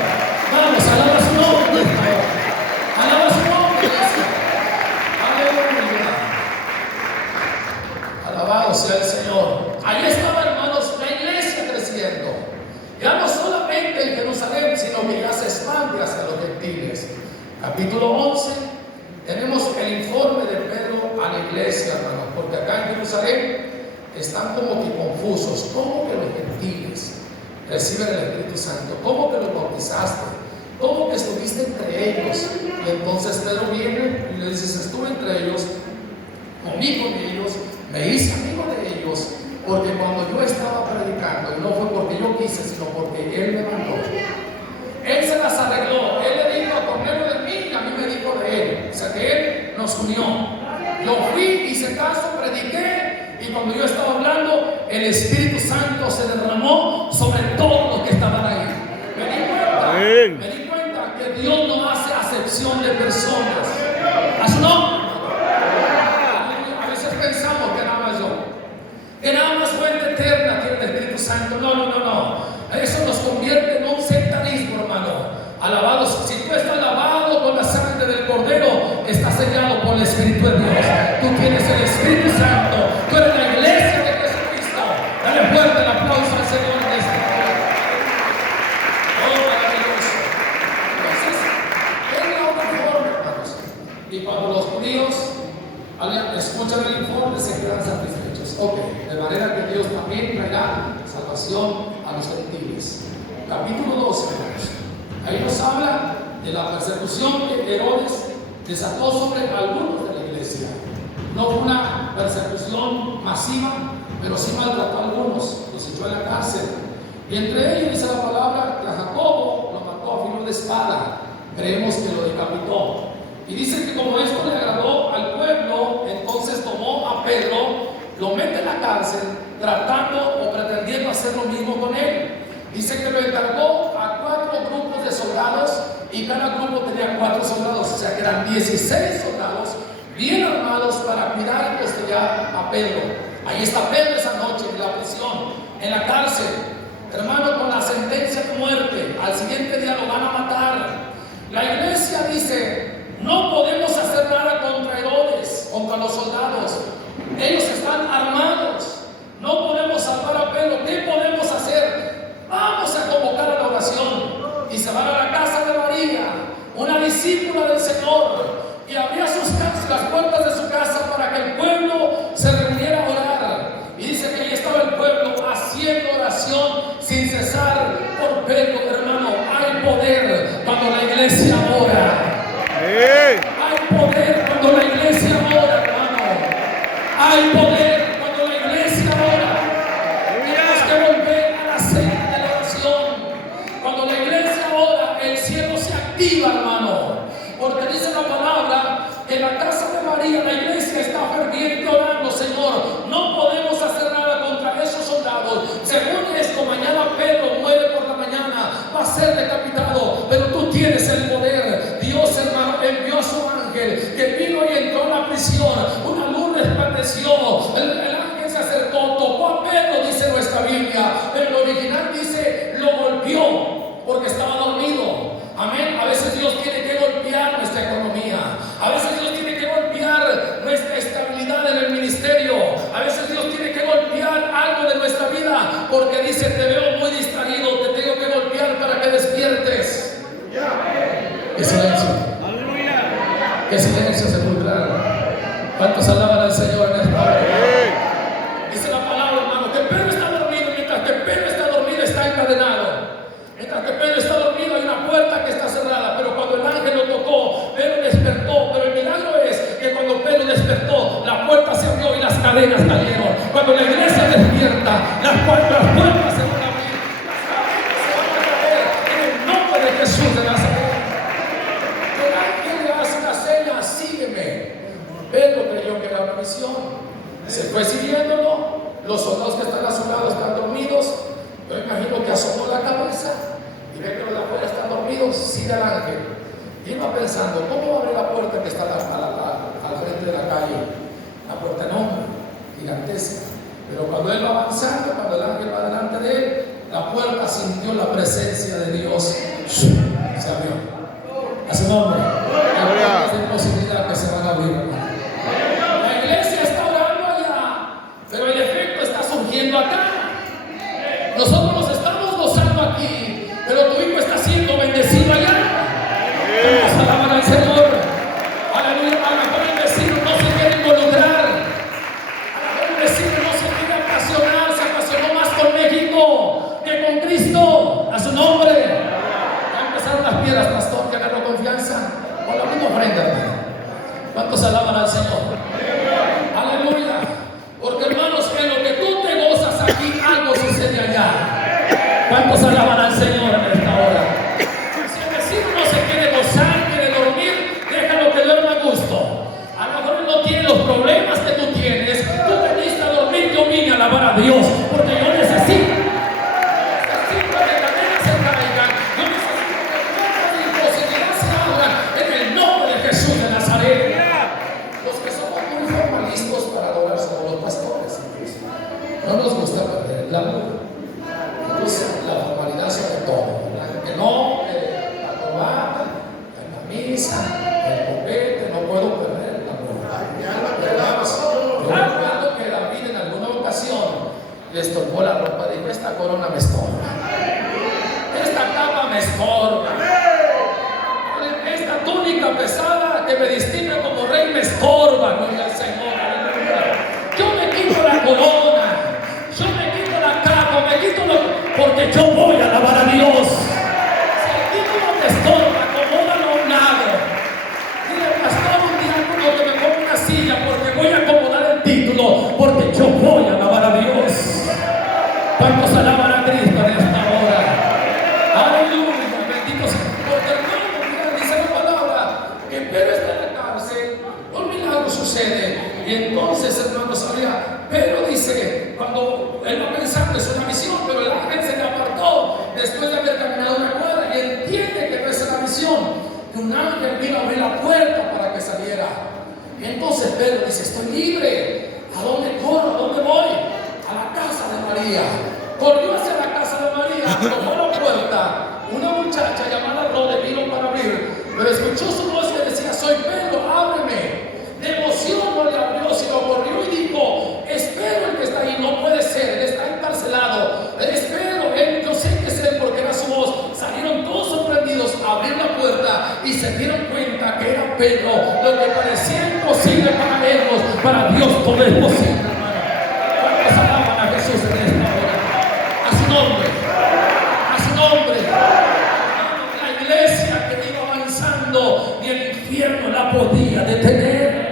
Vamos, alaba su nombre. Alaba su nombre. Aleluya. Alabado sea el Señor. Ahí estaba, hermanos, la iglesia creciendo. Ya no solamente en Jerusalén, sino que ya se expande hacia los gentiles. Capítulo 11, tenemos el informe de Pedro a la iglesia, hermanos, porque acá en Jerusalén están como que confusos. ¿Cómo que los gentiles reciben el Espíritu Santo? ¿Cómo que los bautizaste? ¿Cómo que estuviste entre ellos? Y entonces Pedro viene y le dice: estuve conviví con ellos, me hice amigo de ellos, porque cuando yo estaba predicando, y no fue porque yo quise, sino porque Él me mandó, Él se las arregló. Él le dijo a Cornelio de mí y a mí me dijo de él. O sea que Él nos unió. Yo fui, hice caso, prediqué, y cuando yo estaba hablando, el Espíritu Santo se derramó sobre todos los que estaban ahí. Me di cuenta que Dios no hace acepción de personas. ¿A su nombre? A veces pensamos que nada más yo, que nada más fuente eterna tiene el Espíritu Santo. No. Eso nos convierte en un sectarismo, hermano. Alabados, si tú estás lavado con la sangre del Cordero, estás sellado por el Espíritu de Dios. Tú tienes el Espíritu Santo. Tú eres la iglesia de Jesucristo. Dale fuerte el aplauso al Señor en esta hora. Oh, maravilloso. Entonces, es la otra forma, hermanos. Y cuando los judíos escuchan el informe, se quedan satisfechos. Ok, de manera que Dios también traerá salvación a los gentiles. Capítulo 12, hermanos. Ahí nos habla de la persecución que Herodes desató sobre algunos de la iglesia. No fue una persecución masiva, pero sí maltrató a algunos, los echó en la cárcel. Y entre ellos dice la palabra que a Jacobo lo mató a filo de espada. Creemos que lo decapitó. Y dice que como esto le agradó al pueblo, entonces tomó a Pedro, lo mete en la cárcel, tratando o pretendiendo hacer lo mismo con él. Dice que lo encargó a 4 grupos de soldados, y cada grupo tenía 4 soldados, o sea que eran 16 soldados bien armados para cuidar y custodiar a Pedro. Ahí está Pedro esa noche en la prisión, en la cárcel, hermano, con la sentencia de muerte. Al siguiente día lo van a matar. La iglesia dice: no podemos hacer nada contra Herodes, contra los soldados. Ellos están armados. No podemos salvar a Pedro. ¿Qué podemos hacer? Vamos a convocar a la oración. Y se van a la casa de María, una discípula del Señor, y abría las puertas de su casa para que el pueblo se reuniera a orar. Y dice que ahí estaba el pueblo haciendo oración sin cesar por Pedro. Hermano, hay poder cuando la iglesia ora. Hay poder cuando la iglesia ora, hermano. Hay poder cuando la iglesia ora. Tenemos que volver a la senda de la oración. Cuando la iglesia ora, el cielo se activa, hermano. Porque dice la palabra que en la casa de María la iglesia está ferviente orando: Señor, no podemos hacer nada contra esos soldados. Según esto, mañana Pedro muere por la mañana, va a ser decapitado, pero tú tienes el poder. Dios, hermano, envió a su ángel que vino y entró en la prisión. Una luz resplandeció. El ángel se acercó, tocó a Pedro, dice nuestra Biblia. Pero el original dice: lo golpeó porque estaba dormido. Amén. A veces Dios tiene que golpear nuestra economía. A veces Dios tiene que golpear nuestra estabilidad en el ministerio. A veces Dios tiene que golpear algo de nuestra vida, porque dice: te veo muy distraído, te tengo que golpear para que despiertes. ¡Qué silencio! ¡Qué silencio sepulcral! ¿Cuántos alaban al Señor en esta hora? Dice la palabra, hermano, que Pedro está dormido. Mientras que Pedro está dormido, está encadenado. Mientras que Pedro está dormido, hay una puerta que está cerrada. Pero cuando el ángel lo tocó, Pedro despertó. Pero el milagro es que cuando Pedro despertó, la puerta se abrió y las cadenas cayeron. Cuando la iglesia despierta, las puertas se van a abrir. Las cadenas se van a caer en el nombre de Jesús de Nazaret. El ángel le hace una seña: sígueme. Pedro creyó que era una visión. Se fue siguiéndolo. Los soldados que están a su lado están dormidos. Yo imagino que asomó la cabeza y ve que los de afuera están dormidos. Sigue al ángel. Y iba pensando: ¿cómo abre la puerta que está al frente de la calle? La puerta enorme, gigantesca. Pero cuando él va avanzando, cuando el ángel va delante de él, la puerta sintió la presencia de Dios. Se abrió. A su nombre. Hay posibilidad que se van a abrir, hermano. La iglesia está orando allá, pero el efecto está surgiendo acá. Nosotros nos estamos gozando aquí, pero tu hijo está siendo bendecido allá. Vamos a alabar al Señor. Aleluya. A lo mejor el vecino no se quiere involucrar. A lo mejor el vecino no se quiere apasionar. Se apasionó más con México que con Cristo. A su nombre. Ya empezaron las piedras, pastor, que agarró confianza. Con la misma ofrenda, hermano. ¿Cuántos alaban al Señor? Aleluya. corona me estorba. Esta capa me estorba. Esta túnica pesada que me distingue como rey me estorba. Gloria al Señor. Yo me quito la corona, yo me quito la capa, me quito porque yo voy a alabar a Dios. Si el título me estorba, acomódalo a un lado. Dile, pastor, un diácono que me ponga una silla porque voy a acomodar el título, porque yo voy a alabar a Dios. ¿Cuántos alaban a Cristo en esta hora? Aleluya, bendito sea. Porque hermano, mira, dice la palabra que Pedro está en la cárcel, un milagro sucede. Y entonces, hermanos, Pedro dice, cuando él va pensando es una misión, pero el ángel se le apartó después de haber caminado una cuadra y entiende que no es una misión, que un ángel vino a abrir la puerta para que saliera. Y entonces Pedro dice, estoy libre. ¿A dónde corro? ¿A dónde voy? A la casa de María. Corrió hacia la casa de María, tocó la puerta. Una muchacha llamada Rode vino para abrir, pero escuchó su voz que decía, soy Pedro, ábreme. De emoción no le abrió, sino corrió y dijo, espero el que está ahí, no puede ser, él está encarcelado. Espero, yo sé que es él porque era su voz. Salieron todos sorprendidos, abrieron la puerta y se dieron cuenta que era Pedro. Lo que parecía imposible para ellos, para Dios todo es posible, hermano. ¿Cuántos alaban a Jesús en esta hora? A su nombre, a su nombre. La iglesia que iba avanzando y el infierno la podía detener.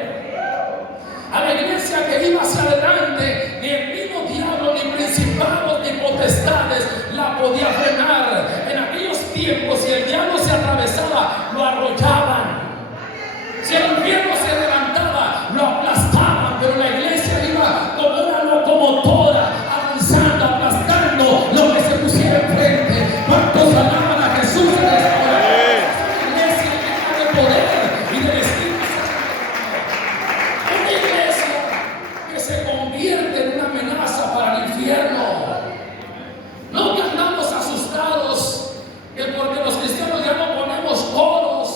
A la iglesia que iba hacia adelante, ni el mismo diablo, ni principados, ni potestades la podía frenar. En aquellos tiempos, si el diablo se atravesaba, lo arrollaban. Si el infierno se levantaba, lo aplastaban. Pero la iglesia iba como una locomotora, avanzando, aplastando lo que se pusiera enfrente. ¿Cuántos alaban a Jesús en esta hora? Esta iglesia llena de poder y de Espíritu Santo. Una iglesia que se convierte en una amenaza para el infierno. No que andamos asustados, que porque los cristianos ya no ponemos coros,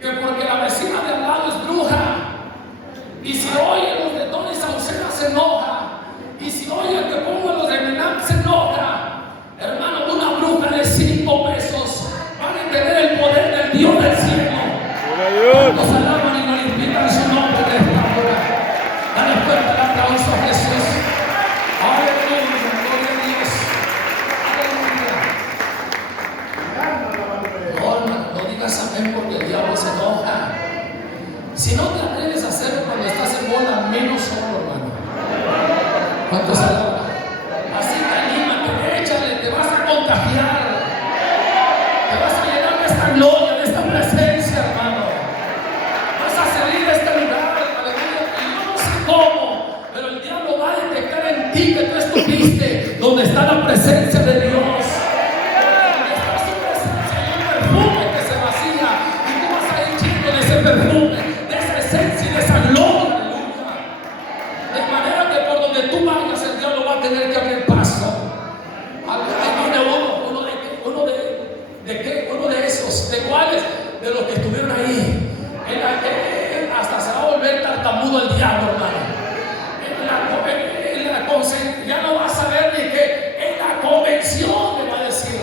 que porque la vecina de al lado es bruja, y si oye los de Tony Sauceda se enoja, y si oye el que pongo los de Menam se enoja. Hermano, una bruja de 5 pesos van a tener el poder del Dios del cielo. Nos alaban y glorifican su nombre de esta hora. Dale fuerte el aplauso a Jesús. Aleluya, gloria a Dios. Aleluya. No, hermano, no digas amén porque el diablo se enoja. Si no te atreves a hacerlo cuando estás en bola, menos solo, hermano. ¿Cuántos alaban? Así que anímate, échale, te vas a contagiar. Te vas a llenar de esta gloria, de esta presencia, hermano. Vas a salir de este lugar, aleluya. Y yo no sé cómo, pero el diablo va a detectar en ti que tú estuviste donde está la presencia de Dios. Donde está su presencia y un perfume que se vacía. Y tú vas a ir lleno de ese perfume, de esa esencia y de esa gloria, aleluya. De manera que por donde tú vayas, el diablo va a tener que abrir paso. Uno de esos, ¿de cuáles? De los que estuvieron ahí. Hasta se va a volver tartamudo el diablo, hermano. Ya no va a saber ni qué. En la convención le va a decir.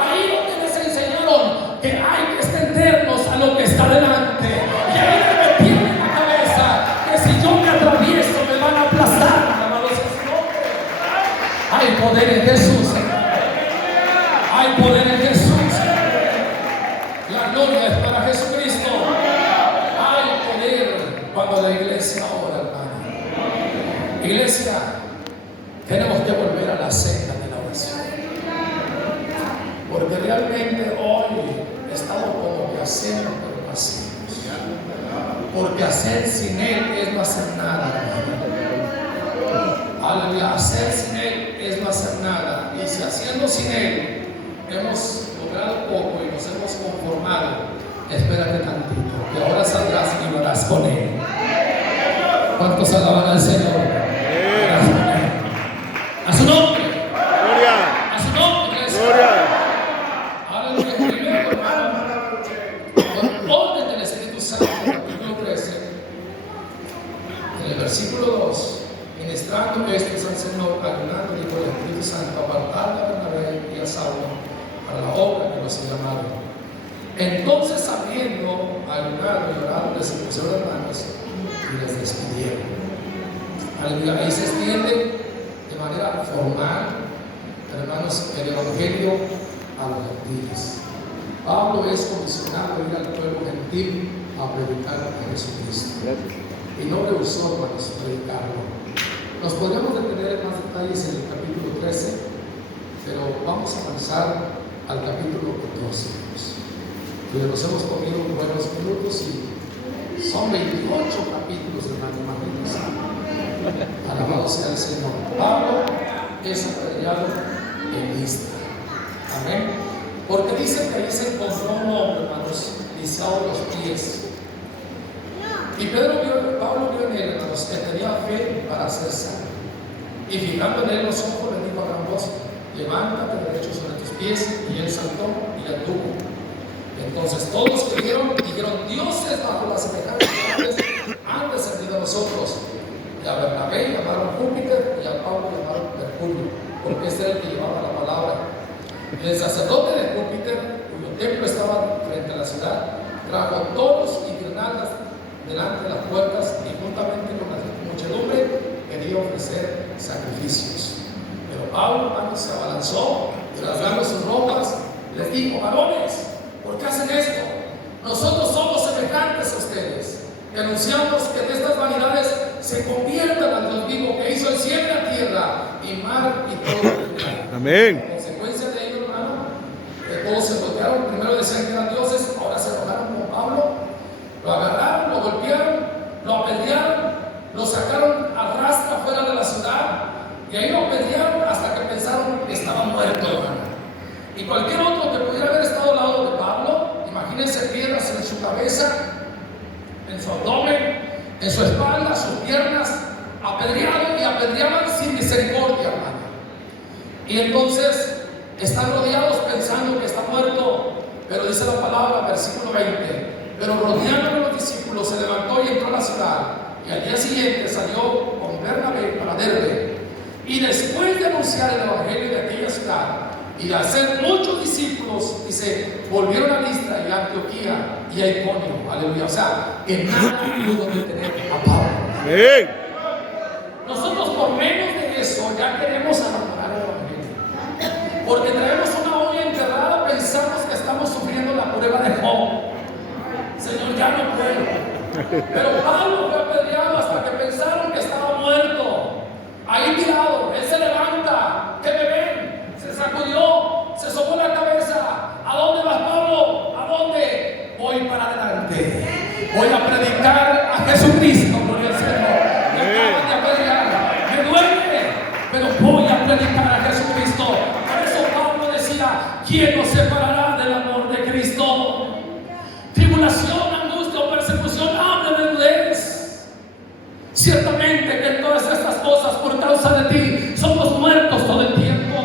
Ahí donde les enseñaron que hay que extendernos a lo que está delante. Y ahí me metieron en la cabeza que si yo me atravieso me van a aplastar. Hay poder en Jesús. Hay poder en Jesús. La gloria es para Jesucristo. Hay poder cuando la iglesia ora, hermano. Iglesia, tenemos que volver a la senda de la oración. Porque realmente hoy estamos como que hacemos, pero no hacemos. Porque hacer sin Él es no hacer nada, hermano. Aleluya, hacer sin Él es no hacer nada. Y si haciendo sin Él hemos logrado poco y nos hemos conformado, espérate tantito, que ahora saldrás y lo harás con Él. ¿Cuántos alaban al Señor? A su nombre. Gloria. A su nombre. Gloria. Aleluya. Primero, hermano, por orden del Espíritu Santo, capítulo 13, en el versículo 2, en ministrando estos al Señor, ayunando, dijo el Espíritu Santo, apartad a Bernabé y a Saulo para la obra que los he llamado. Entonces, habiendo ayunado y orado, les impusieron las manos y les despidieron. Aleluya. Ahí se extiende de manera formal, hermanos, el Evangelio a los gentiles. Pablo es comisionado a ir al pueblo gentil a predicar a Jesucristo. Y no le usó para predicarlo. Nos podríamos detener en más detalles en el capítulo 13, pero vamos a avanzar al capítulo 14. Pues nos hemos comido buenos minutos y son 28 capítulos, hermano, imagínense. Alabado sea el Señor. Pablo es apedreado en Listra. Amén. Porque dice que ahí se encontró un hombre, hermanos, lisado los pies. Y Pablo vio en él, hermanos, que tenía fe para ser sano. Y fijando en él los ojos, le dijo a gran voz: levántate derecho sobre tus pies. Y él saltó y anduvo. Entonces todos creyeron y dijeron: dioses bajo las semejantes han descendido a nosotros. Y a Bernabé llamaron Júpiter y a Pablo llamaron Mercurio, porque este era el que llevaba la palabra. Y el sacerdote de Júpiter, cuyo templo estaba frente a la ciudad, trajo toros y guirnaldas delante de las puertas, y juntamente con la muchedumbre quería ofrecer sacrificios. Pero Pablo, hermano, se abalanzó, rasgando sus ropas, y les dijo: varones, ¿por qué hacen esto? Nosotros somos semejantes a ustedes, y anunciamos que de estas vanidades se conviertan al Dios vivo, que hizo el cielo y la tierra, y mar y todo el mar. Amén. En consecuencia de ello, hermano, que todos se voltearon. Primero decían que eran dioses, ahora se enojaron con Pablo, lo agarraron, lo golpearon, lo apedrearon, lo sacaron a rastra fuera de la ciudad, y ahí lo apedrearon hasta que pensaron que estaba muerto, hermano. Y cualquier otro que pudiera haber estado al lado de Pablo, imagínense piedras en su cabeza, en su abdomen, en su espalda, sus piernas, apedreados y apedreaban sin misericordia, hermano. Y entonces están rodeados pensando que está muerto, pero dice la palabra, versículo 20: pero rodeando a los discípulos se levantó y entró a la ciudad, y al día siguiente salió con Bernabé para Derbe. Y después de anunciar el evangelio de aquella ciudad y de hacer muchos discípulos, dice, volvieron a Listra y a Antioquía y a Iconio. Aleluya. O sea, que nada pudo detener a Pablo. Amén. Nosotros, por menos de eso, ya queremos abandonar el evangelio, porque traemos una olla enterrada, pensamos que estamos sufriendo la prueba de Job. Señor, ya no puedo. Pero Pablo fue apedreado hasta que pensaron que estaba muerto. Ahí tirado, él se levanta. ¿Qué me ven? Se sacudió, se sobó la cabeza. ¿A dónde vas, Pablo? ¿A dónde? Voy para adelante. Voy a predicar a Jesucristo, gloria al Señor. Me acaban de apedrear, me duele, pero voy a predicar a Jesucristo. Por eso Pablo decía: ¿quién nos separará del amor de Cristo? Tribulación, angustia o persecución, hambre, desnudez. Ciertamente que en todas estas cosas, por causa de ti, somos muertos todo el tiempo.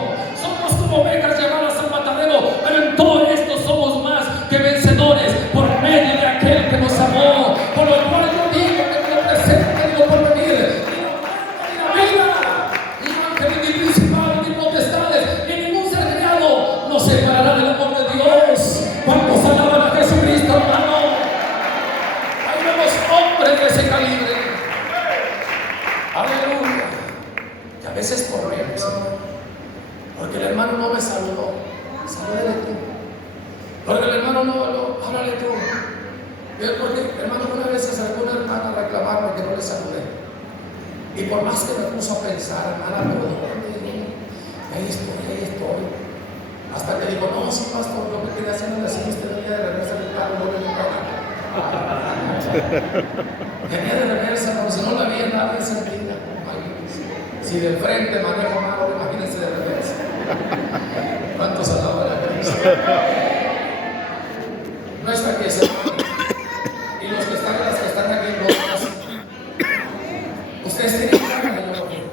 Somos como ovejas llevadas al matadero, pero en todo esto somos más que vencedores por medio de aquel que nos amó. Por lo cual yo digo que me presente, digo por venir, ni la vida, ni ángeles, ni principados, ni potestades, ni ningún ser creado nos separará del amor de Dios. ¿Cuántos alaban a Jesucristo, hermano? Ahí vemos hombres de ese calibre. Aleluya. Y a veces corremos, porque el hermano no me saludó. Salúdale tú. Porque el hermano no, háblale tú. Porque el hermano una vez se acercó una hermana a reclamarme que no le saludé. Y por más que me puso a pensar, hermana, pero ¿dónde? Ahí estoy. Hasta que digo: no, sí, pastor, yo me quedé haciendo así, usted venía de reversa del carro, no le venía de reversa, como si no la había nada de sentida. Si de frente manejo malo, imagínense de reversa. ¿Cuántos alaban a Cristo? No está aquí ese. Y los que están, las que están aquí, ustedes tienen que estar en el Evangelio.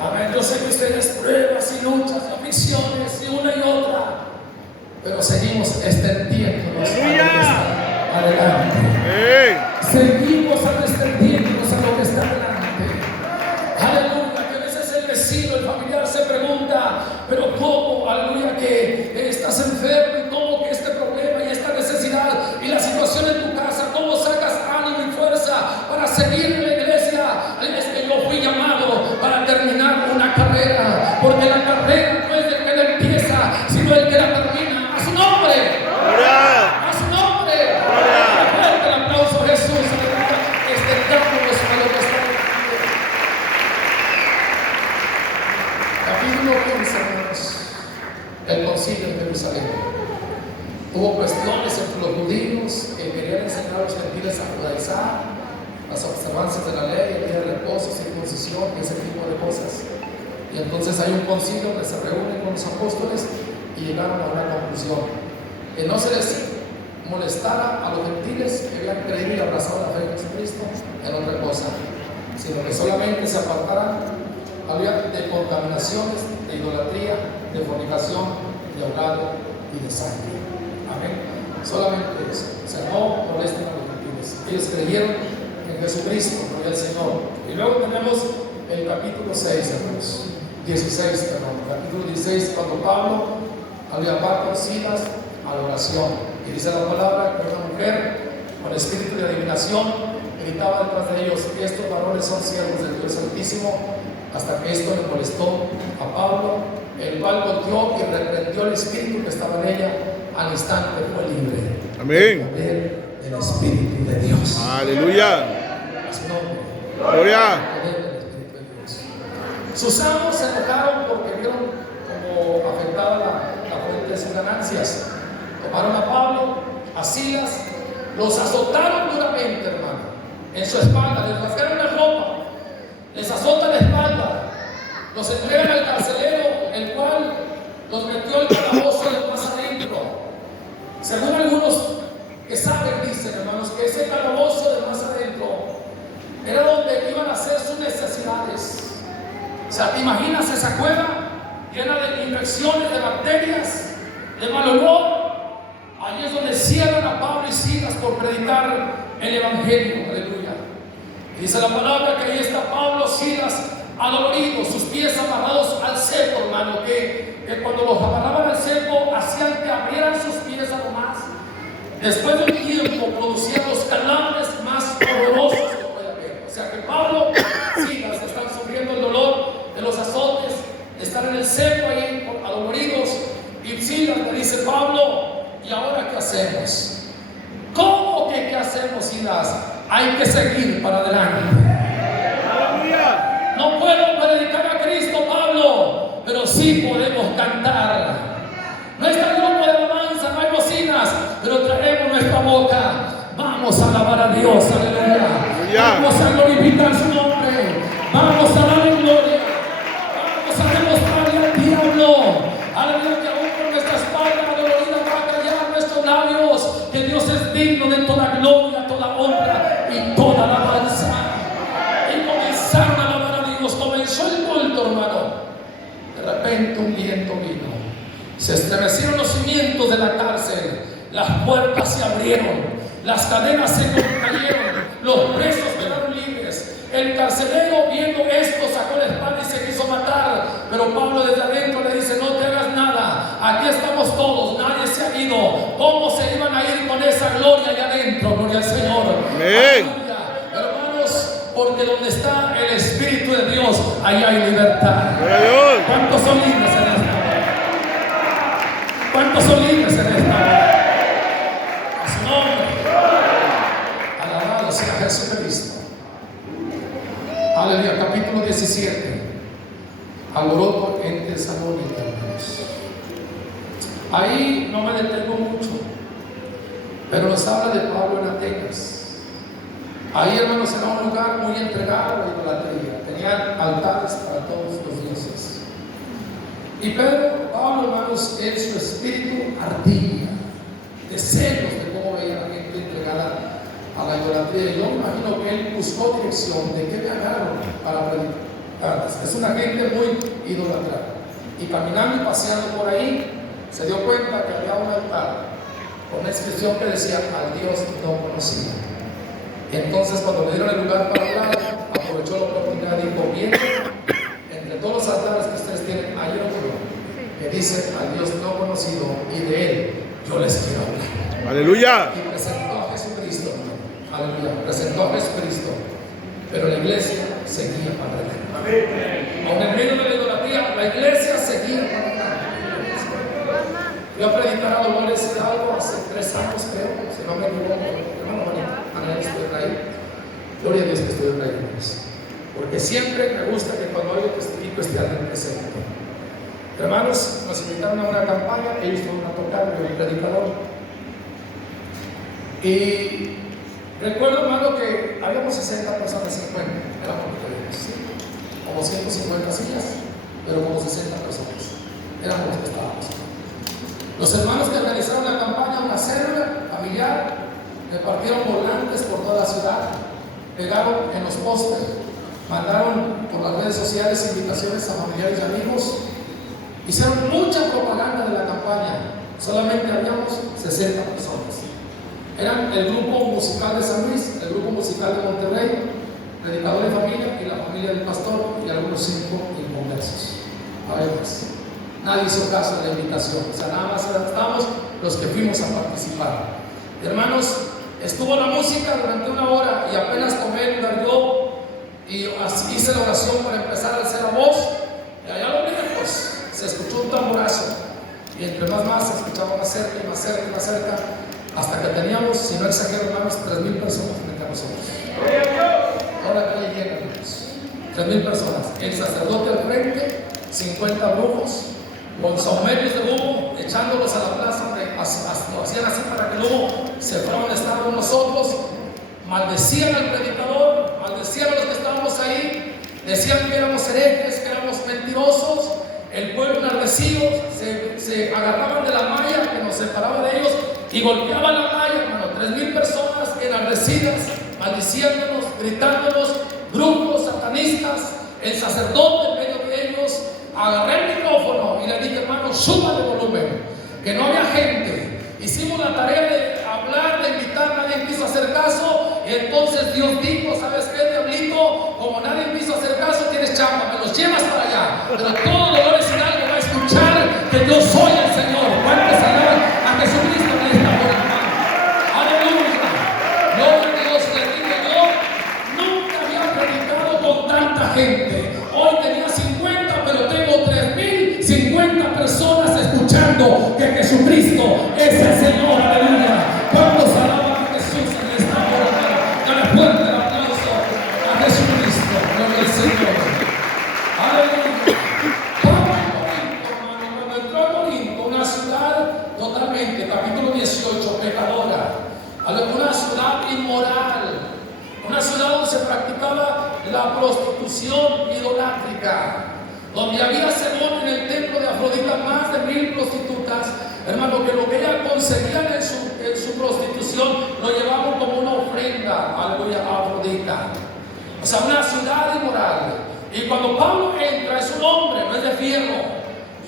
Amén. Yo sé que ustedes pruebas y luchas y aflicciones y una y otra, pero seguimos extendiéndonos adelante. Amén. Seguimos extendiéndonos a lo que está adelante. las observancias de la ley, el día de reposo, circuncisión y ese tipo de cosas. Y entonces hay un concilio que se reúne con los apóstoles y llegaron a una conclusión: que no se les molestara a los gentiles que habían creído y abrazado la fe de Jesucristo en otra cosa, sino que solamente se apartaran de contaminaciones, de idolatría, de fornicación, de ahogado y de sangre. Amén. Solamente eso. O sea, no molesten a los gentiles. Ellos creyeron en Jesucristo, gloria al Señor. Y luego tenemos el capítulo 6, hermanos. 16, perdón. Capítulo 16, cuando Pablo había llamado a Silas a la oración. Y dice la palabra que una mujer con espíritu de adivinación gritaba detrás de ellos: estos varones son siervos del Dios Altísimo. Hasta que esto le molestó a Pablo, el cual volteó y reprendió el espíritu que estaba en ella. Al instante fue libre. Amén. El espíritu de Dios. Aleluya. A su nombre. Gloria. El espíritu de Dios. Sus amos se enojaron porque vieron como afectada la fuente de sus ganancias. Tomaron a Pablo, a Silas, los azotaron duramente, hermano, en su espalda, les rasgaron la ropa, les azotan la espalda, los entregan al carcelero, el cual los metió al calabozo de más adentro. Según algunos que saben, dicen, hermanos, que ese calabozo de más adentro era donde iban a hacer sus necesidades. O sea, ¿te imaginas esa cueva llena de infecciones, de bacterias, de mal olor? Allí es donde cierran a Pablo y Silas por predicar el Evangelio. Aleluya. Dice la palabra que ahí está Pablo, Silas, adoloridos, sus pies amarrados al cepo, hermano, que cuando los amarraban al cepo hacían que abrieran sus pies a lo más. Después de un tiempo producían los calambres más horrorosos que puede haber. O sea que Pablo y Silas están sufriendo el dolor de los azotes, están en el cepo ahí adoloridos, y Silas le dice: Pablo, ¿y ahora qué hacemos? ¿Cómo que qué hacemos, Silas? Hay que seguir para adelante. No puedo predicar a Cristo, Pablo, pero sí podemos cantar. No está el grupo de alabanza, no hay bocinas, pero traemos nuestra boca. Vamos a alabar a Dios, aleluya. Vamos a glorificar su nombre. Vamos a darle gloria. Vamos a demostrarle al diablo, aleluya, que aún por nuestra espalda dolorida va a callar nuestros labios, que Dios es digno de toda gloria, toda honra y toda alabanza. Y comenzaron a alabar a Dios. Comenzó el culto, hermano. De repente un viento vino. Se estremecieron los cimientos de la cárcel. Las puertas se abrieron. Las cadenas se cayeron. Los presos quedaron libres. El carcelero, viendo esto, sacó la espada y se quiso matar. Pero Pablo desde adentro le dice: no te hagas nada. Aquí estamos todos. Nadie se ha ido. ¿Cómo se iban a ir con esa gloria allá adentro? Gloria al Señor. Amén. Hermanos, porque donde está el Espíritu de Dios, allá hay libertad. Gloria a Dios. ¿Cuántos son libres en esta hora? ¿Cuántos son libres en esta hora? A su nombre. Alabado sea Jesucristo. Aleluya. Capítulo 17. Alboroto en Tesalónica, hermanos. Ahí no me detengo mucho, pero nos habla de Pablo en Atenas. Ahí, hermanos, era un lugar muy entregado a la idolatría. Tenían altares para todos los dioses. Y Pablo, hermanos, en su espíritu ardía de celos de cómo veía a la gente entregada a la idolatría. Y yo me imagino que él buscó dirección de qué me agarraron para predicar. Es una gente muy idolatrada. Y caminando y paseando por ahí, se dio cuenta que había un altar con una inscripción que decía: al Dios no conocido. Y entonces, cuando le dieron el lugar para hablar, aprovechó la oportunidad y dijo: bien, entre todos los altares que ustedes tienen, hay uno que dice al Dios no conocido, y de él yo les quiero hablar. Aleluya. Y presentó a Jesucristo. Aleluya. Presentó a Jesucristo. Pero la iglesia seguía para adelante. Aún en medio de la idolatría, la iglesia seguía para adelante. Yo predicar a Dolores Hidalgo hace 3 años, creo, si no me equivoco. Hermano Juanita, Ana, estoy ahí. Gloria a Dios que estoy ahí, hermanos. Porque siempre me gusta que cuando yo testifico esté alguien presente. Hermanos, nos invitaron a una campaña, ellos fueron a tocar el predicador. Y recuerdo, hermano, que habíamos 60 personas, 50, era porque teníamos, ¿sí? Como 150 sillas, pero como 60 personas, éramos los que estábamos. Los hermanos que organizaron la campaña, una célula familiar, repartieron volantes por toda la ciudad, pegaron en los postes, mandaron por las redes sociales invitaciones a familiares y amigos, hicieron mucha propaganda de la campaña. Solamente habíamos 60 personas. Eran el grupo musical de San Luis, el grupo musical de Monterrey, predicador de familia y la familia del pastor y algunos 5 inconversos. A ver, pues, nadie hizo caso de la invitación, o sea, nada más estábamos los que fuimos a participar. Hermanos, estuvo la música durante 1 hora y apenas tomé el gargó y hice la oración para empezar a alzar la voz, y allá a lo lejos se escuchó un tamborazo, y entre más se escuchaba más cerca y más cerca y más cerca, hasta que teníamos, si no exagero, hermanos, 3,000 personas frente a nosotros. Ahora la calle llena, hermanos. 3,000 personas. El sacerdote al frente, 50 brujos, con saumerios de humo, echándolos a la plaza, lo hacían así para que el humo se fuera donde estábamos nosotros. Maldecían al predicador, maldecían a los que estábamos ahí, decían que éramos herejes, que éramos mentirosos. El pueblo enardecido se agarraban de la malla que nos separaba de ellos y golpeaban la malla, hermano. 3,000 personas enardecidas, maldiciéndonos, gritándonos, brujos, satanistas. El sacerdote en medio de ellos. Agarré el micrófono y le dije, hermano, súbale el volumen, que no había gente. Hicimos la tarea de hablar, de invitar, nadie quiso hacer caso. Y entonces Dios dijo, ¿sabes qué, diablito? Como nadie quiso hacer caso, tienes chamba, me los llevas para allá. Pero todo Dolores Hidalgo va a escuchar que yo soy el Señor. ¿Cuántos alaban a Jesucristo en esta hora, hermano? Aleluya. Gloria a Dios, le digo yo, nunca había predicado con tanta gente. Hoy tenía 50, pero tengo 3,050 personas escuchando que Jesucristo es el Señor. Aleluya. ¿Cuántos alaban a Jesús en esta hora? Dale fuerte el aplauso a Jesucristo. Gloria al Señor. Aleluya. Cuando entró a Corinto, una ciudad totalmente, capítulo 18, pecadora, una ciudad inmoral, una ciudad donde se practicaba la prostitución idolátrica, donde había, según en el templo de Afrodita, más de 1,000 prostitutas, hermano, que lo que ellas conseguían en su prostitución lo llevaban como una ofrenda a Afrodita. O sea, una ciudad inmoral. Y cuando Pablo entra, es un hombre, no es de fierro.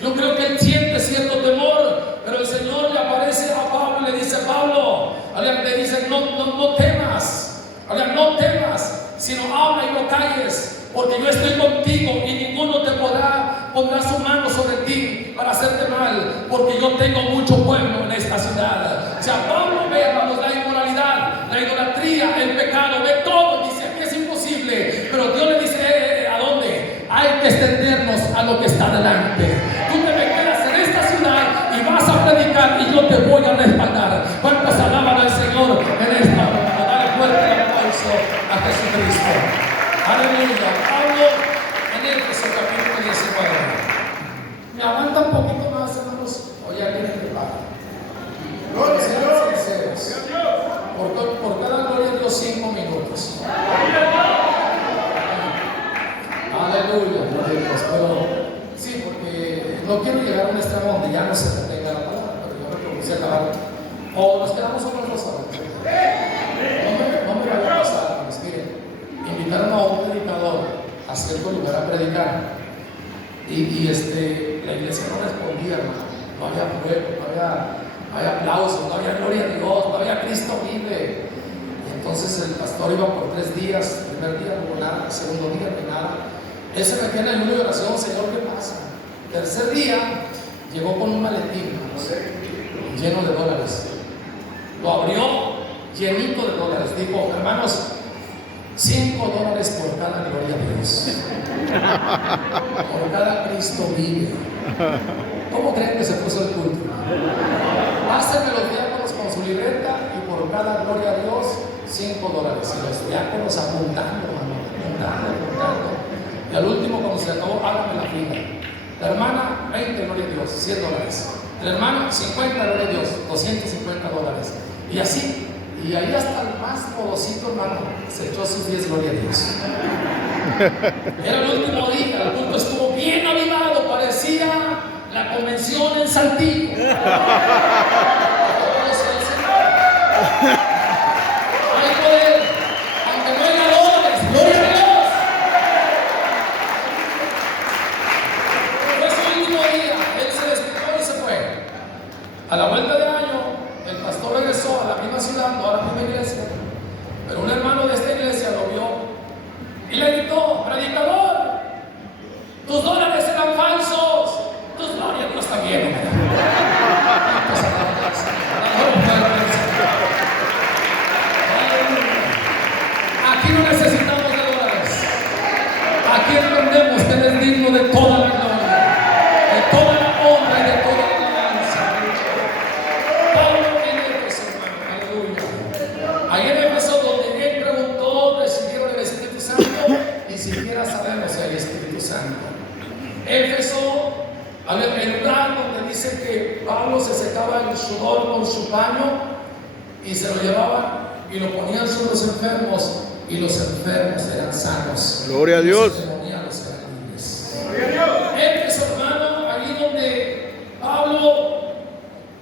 Yo creo que él siente cierto temor, pero el Señor le aparece a Pablo y le dice, Pablo, le dice, no temas, no temas, sino habla y no calles, porque yo estoy contigo y ninguno te pondrá su mano sobre ti para hacerte mal, porque yo tengo mucho pueblo en esta ciudad. O sea, Pablo ve, hermanos, la inmoralidad, la idolatría, el pecado, ve todo, dice, aquí es imposible, pero Dios le dice, ¿a dónde? Hay que extendernos a lo que está delante. Tú te me quedas en esta ciudad y vas a predicar y yo te voy a respaldar. ¿Cuántos alaban al Señor en esta hora? Dale fuerte el aplauso a Jesucristo. Aleluya. Pablo en Éfeso capítulo 19. Me aguanta un poquito más, hermanos, o ya tienen que pagar. Sean sinceros. Por cada gloria de Dios 5 minutos. Aleluya, gloria a Dios. Pero sí, porque no quiero llegar a un extremo donde ya no se detenga la palabra, pero yo me propuse acabar. O nos quedamos otras 2 horas. No me vaya a pasar, pues miren, invitaron a un predicador a cierto lugar a predicar. Y la iglesia no respondía, hermano. No había fuego, no había aplausos, no había gloria a Dios, no había Cristo vive. Y entonces el pastor iba por 3 días. El primer día no hubo nada, el segundo día no nada. Él se metía en el ayuno de oración, Señor, ¿qué pasa? El tercer día llegó con un maletín lleno de dólares. Lo abrió llenito de dólares. Dijo, hermanos, $5 por cada gloria a Dios. Por cada Cristo vive. ¿Cómo creen que se puso el culto? Pásenme los diáconos con su libreta y por cada gloria a Dios $5. Y los diáconos apuntando, hermano, apuntando. Y al último, cuando se acabó, hágame la fila. La hermana, 20, gloria a Dios, $100. El hermano, 50, gloria a Dios, $250. Y así, Y ahí hasta el más modosito, hermano, se echó sus 10 gloria a Dios. Era el último día, el culto estuvo bien avivado, parecía la convención en Saltillo. Hay poder, aunque no haya dólares, gloria a Dios. Fue su último día, él se despidió y se fue. A la vuelta de año, el pastor regresó a la misma ciudad, no a la misma iglesia, pero un hermano de esta iglesia lo vio y le gritó: predicador, tus dólares eran falsos, tus glorias no están bien. Aquí no necesitamos de dólares. Aquí entendemos que Él es digno de toda la gloria, de toda la honra y de toda la alabanza. Pablo en Éfeso, hermano, aleluya. Ahí en Éfeso, donde él preguntó, recibieron el Espíritu Santo, ni siquiera sabemos si hay Espíritu Santo. Éfeso, había el lugar donde dice que Pablo se secaba el sudor con su paño y se lo llevaban y lo ponían sobre los enfermos, y los enfermos eran sanos. Gloria a Dios. Los endemoniados eran libres. Éfeso, hermano, ahí donde Pablo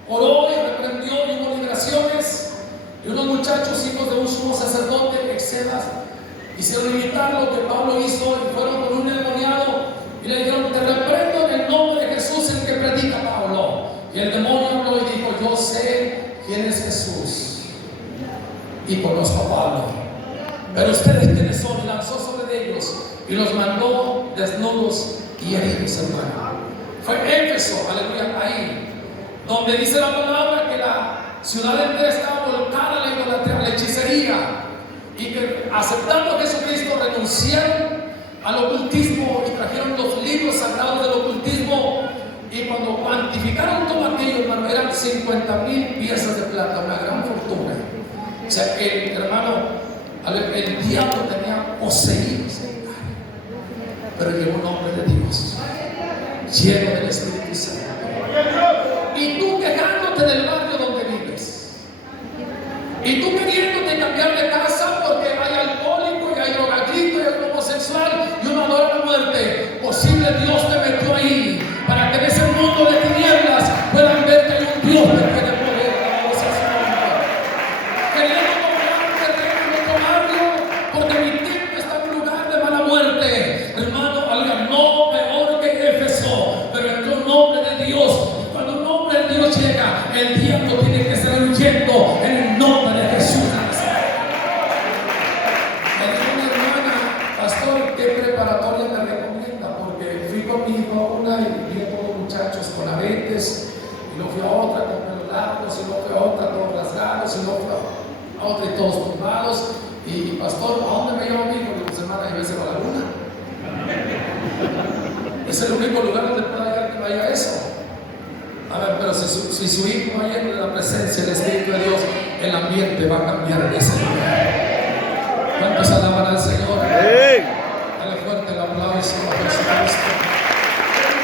oró y reprendió y hubo liberaciones, y unos muchachos, hijos de un sumo sacerdote, Exedas, hicieron imitar lo que Pablo hizo y fueron con un endemoniado y le dijeron: te reprendo en el nombre de Jesús, el que predica Pablo. Y el demonio habló y dijo: yo sé quién es Jesús y conozco a Pablo, pero ustedes quiénes son. Y lanzó sobre ellos y los mandó desnudos y heridos, hermano. Fue Éfeso, aleluya, ahí donde dice la palabra que la ciudad entera estaba volcada a la idolatría, a la hechicería, y que aceptando a Jesucristo renunciaron al ocultismo y trajeron los libros sagrados del ocultismo. Y cuando cuantificaron todo aquello, hermano, eran 50,000 piezas de plata, una gran fortuna. O sea, hermano, el diablo tenía poseído ese lugar, pero llegó un hombre de Dios, lleno del Espíritu Santo. Y tú quejándote del barrio donde vives, y tú queriéndote cambiar de casa porque hay alcohólico y hay drogadicto y hay un homosexual y uno adora la muerte. Posible Dios te metió ahí para que en ese mundo de tinieblas puedan ver que hay un Dios que tiene poder. Queriendo comprar un terreno en otro barrio porque mi templo está en un lugar de mala muerte, hermano, no peor que Éfeso, pero entró un hombre de Dios. Cuando un hombre de Dios llega, el diablo tiene que salir huyendo en el nombre de Jesús. Me dijo una hermana: pastor, ¿qué preparatoria me recomienda? Porque fui con mi hijo a una y vi a todos los muchachos con aretes, y luego fui a otra con pelos largos, y luego fui a otra todos rasgados, y luego fui a otra y todos tumbados. Y pastor, ¿a dónde me lleva mi hijo? Le digo: hermana, yo a la luna. Es el único lugar donde pueda llegar que vaya eso. A ver, pero si su hijo va lleno de la presencia del Espíritu de Dios, el ambiente va a cambiar en ese lugar. ¿Cuántos alaban al Señor? Dale fuerte el aplauso a Jesucristo.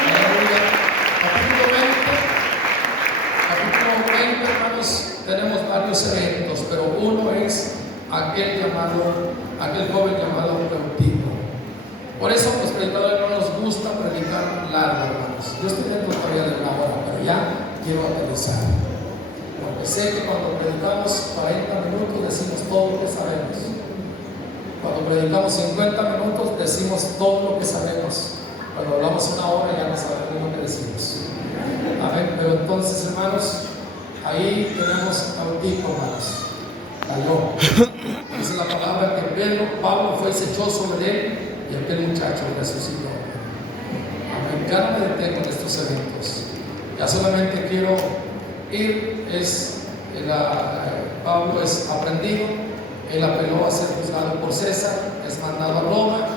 Aleluya. Capítulo 20, hermanos, tenemos varios eventos, pero uno es aquel joven llamado Eutico. Por eso los predicadores no nos gusta predicar largo, hermanos. Yo estoy dentro todavía de una hora, pero ya quiero aterrizar. Porque sé que cuando predicamos 40 minutos decimos todo lo que sabemos. Cuando predicamos 50 minutos decimos todo lo que sabemos. Cuando hablamos una hora ya no sabemos lo que decimos. Amén. Pero entonces, hermanos, ahí tenemos a Eutico, hermanos. Cayó. Dice la palabra que Pablo fue y se echó sobre él, y aquel muchacho resucitó. Amén. Ya no me detengo en estos eventos. Ya solamente quiero ir. Pablo es aprendido. Él apeló a ser juzgado por César, es mandado a Roma,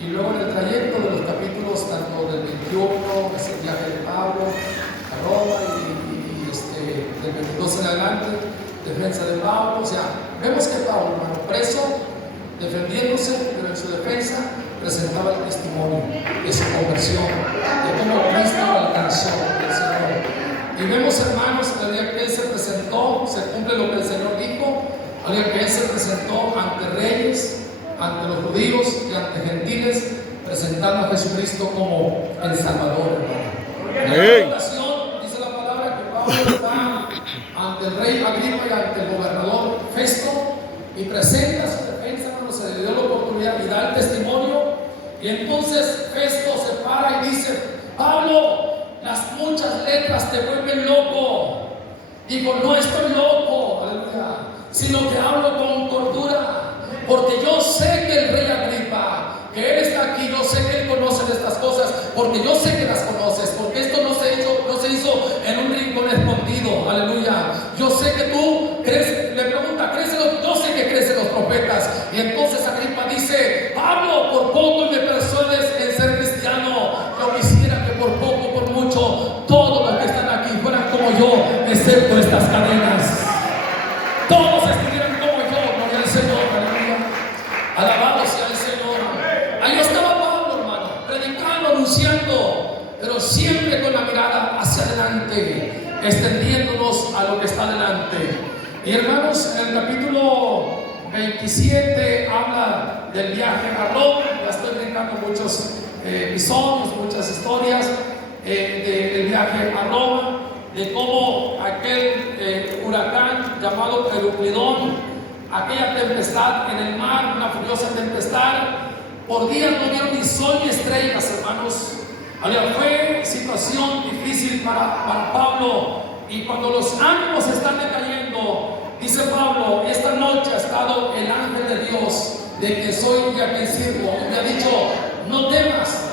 y luego en el trayecto de los capítulos, tanto del 21, es el viaje de Pablo a Roma, y del 22 en adelante, defensa de Pablo. O sea, vemos que Pablo, hermano, preso, defendiéndose, pero en su defensa presentaba el testimonio de su conversión, de cómo Cristo lo alcanzó el Señor. Y vemos, hermanos, el día que él se presentó, se cumple lo que el Señor dijo, Alguien que él se presentó ante reyes, ante los judíos y ante gentiles, presentando a Jesucristo como el Salvador, hermano. En una ocasión dice la palabra que Pablo está ante el rey Agripa y ante el gobernador Festo y presenta su defensa, hermano, se le dio la oportunidad y da el testimonio. Y entonces Festo se para y dice: Pablo, las muchas letras te vuelven loco. Digo, no estoy loco, aleluya, sino que hablo con cordura, porque yo sé que el rey Agripa, que él está aquí, yo sé que él conoce de estas cosas, porque yo sé que las conoces, porque esto no se hizo en un rincón escondido, aleluya. Yo sé que tú crees, le pregunta, yo sé que crecen los profetas. Y entonces Agripa dice: Pablo, por poco me persuades en ser cristiano. Yo quisiera que por poco, por mucho, todos los que están aquí fueran como yo, excepto estas cadenas. Todos estuvieran como yo, gloria al Señor, aleluya. Alabado sea el Señor. Ahí estaba Pablo, hermano, predicando, anunciando, pero siempre con la mirada hacia adelante, extendiéndonos a lo que está delante. Y hermanos, en el capítulo 27 habla del viaje a Roma. Ya estoy brincando muchos episodios, muchas historias del viaje a Roma, de cómo aquel huracán llamado Euclidón, aquella tempestad en el mar, una furiosa tempestad, por días no vieron ni sol ni estrellas, hermanos. Fue situación difícil para Pablo, y cuando los ánimos están decayendo, dice Pablo: esta noche ha estado el ángel de Dios, de que soy y a quien sirvo, y me ha dicho: no temas,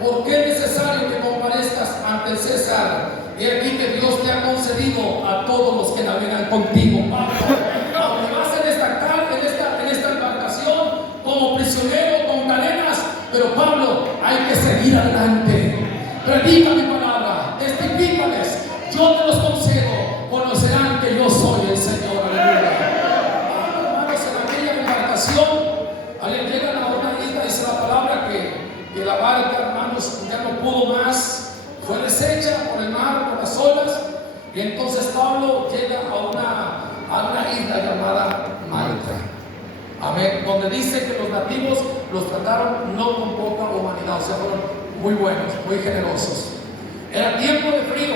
porque es necesario que comparezcas ante el César. Y aquí que Dios te ha concedido a todos los que navegan contigo, Pablo. Aunque vas a destacar en esta embarcación como prisionero con cadenas, pero Pablo, hay que seguir adelante. Predica mi palabra, testifícales, yo te los concedo, conocerán que yo soy el Señor. Aleluya. Hermanos, en aquella embarcación, llegan a una isla, dice la palabra que la barca, hermanos, ya no pudo más, fue deshecha por el mar, por las olas, y entonces Pablo llega a una isla llamada Malta. Amén. Donde dice que los nativos los trataron no con poca humanidad, o sea, fueron muy buenos, muy generosos. Era tiempo de frío.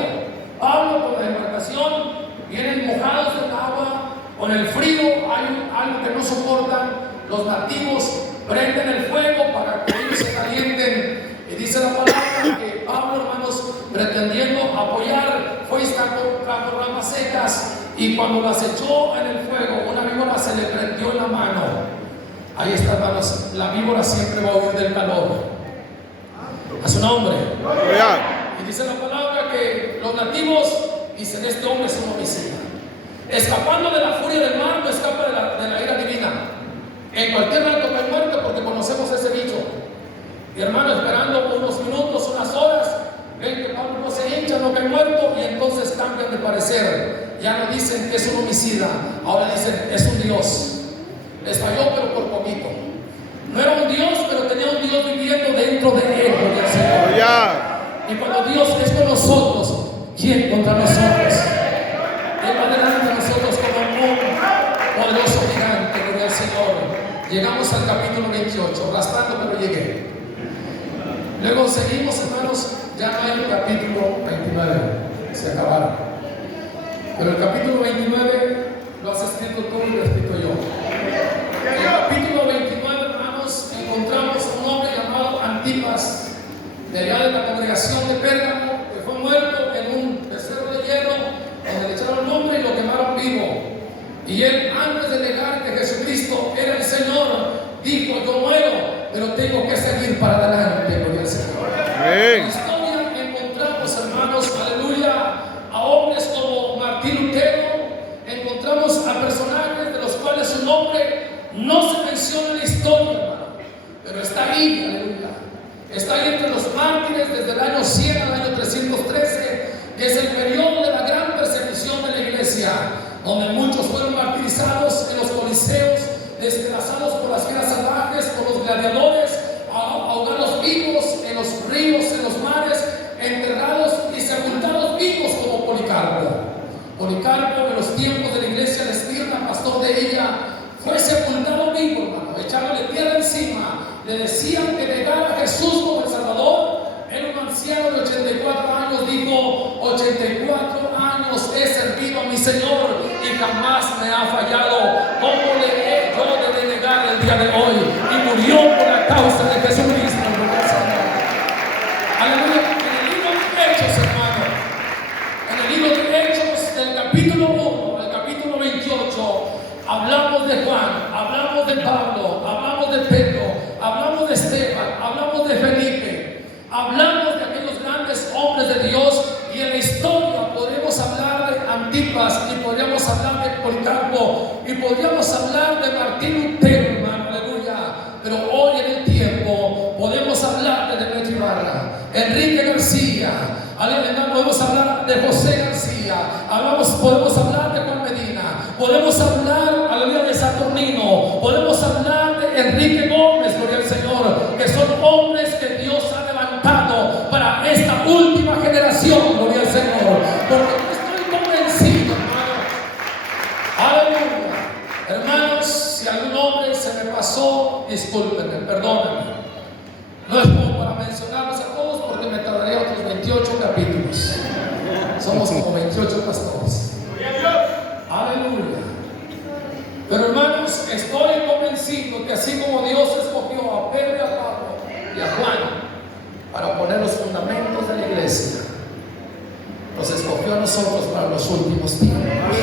Pablo con la embarcación, vienen mojados del agua, con el frío, hay algo que no soportan. Los nativos prenden el fuego para que ellos se calienten. Y dice la palabra que Pablo, hermanos, pretendiendo apoyar, fue y sacó ramas secas, y cuando las echó en el fuego, una víbora se le prendió en la mano. Ahí está, hermanos, la víbora siempre va a huir del calor. A su nombre. Y dice la palabra que los nativos dicen: este hombre es un homicida. Escapando de la furia del mar, no escapa de la ira divina. En cualquier rato cae muerto, porque conocemos ese bicho. Y hermano, esperando unos minutos, unas horas, ven que Pablo no se hincha, no cae muerto, y entonces cambian de parecer. Ya no dicen que es un homicida, ahora dicen: es un Dios. Les falló, pero por poquito. No era un Dios, pero tenía un Dios viviendo dentro de él, gloria al Señor. Y cuando Dios es con nosotros, ¿quién contra nosotros? Él va delante de nosotros como un poderoso gigante, gloria al Señor. Llegamos al capítulo 28, arrastrando, pero llegué. Luego seguimos, hermanos, ya no hay el capítulo 29, se acabaron. Pero el capítulo 29 lo has escrito tú y lo he escrito yo. En el capítulo 29, hermanos, encontramos a un hombre llamado Antipas, de allá de la congregación de Pérgamo, que fue muerto en un becerro de hierro, donde le echaron nombre y lo quemaron vivo. Y él, antes de negar que Jesucristo era el Señor, dijo: yo muero, pero tengo que seguir para adelante, gloria al Señor. En la historia encontramos, hermanos, aleluya, a hombres como Martín Lutero. Encontramos a personajes de los cuales su nombre no se menciona en la historia, hermano, pero está ahí, aleluya. Está ahí entre los mártires desde el año 100 al año 313, que es el periodo de la gran persecución de la iglesia, donde muchos fueron martirizados en los coliseos, despedazados por las fieras salvajes, por los gladiadores, ahogados vivos en los ríos, en los mares, enterrados y sepultados vivos, como Policarpo. Policarpo, en los tiempos de la iglesia de Esmirna, pastor de ella, echándole tierra encima, le decían que negara a Jesús como el Salvador. Era un anciano de 84 años, dijo: 84 años he servido a mi Señor y jamás me ha fallado. ¿Cómo le he yo de negar el día de hoy? Y murió por la causa de Jesucristo. Aleluya. En el libro de Hechos, hermano, en el libro de Hechos, del capítulo 1 al capítulo 28, hablamos de Juan, hablamos de Pablo, hablamos de Pedro, hablamos de Esteban, hablamos de Felipe, hablamos de aquellos grandes hombres de Dios. Y en la historia podríamos hablar de Antipas, y podríamos hablar de Policarpo, y podríamos hablar de Martín Lutero, hermano, aleluya. Pero hoy en el tiempo podemos hablar de Demetrio Ibarra, Enrique García, aleluya. Podemos hablar de José García, podemos hablar de Juan Medina, podemos hablar, aleluya, de Saturnino, podemos hablar de Enrique Gómez, gloria al Señor, que son hombres que Dios ha levantado para esta última generación, gloria al Señor, porque estoy convencido, hermano, aleluya. Hermanos, si algún hombre se me pasó, discúlpenme, perdónenme. No es como para mencionarlos a todos, porque me tardaría otros 28 capítulos. Somos como 28 pastores. Aleluya. Pero hermanos, estoy convencido que así como Dios escogió a Pedro y a Pablo y a Juan para poner los fundamentos de la iglesia, nos escogió a nosotros para los últimos tiempos.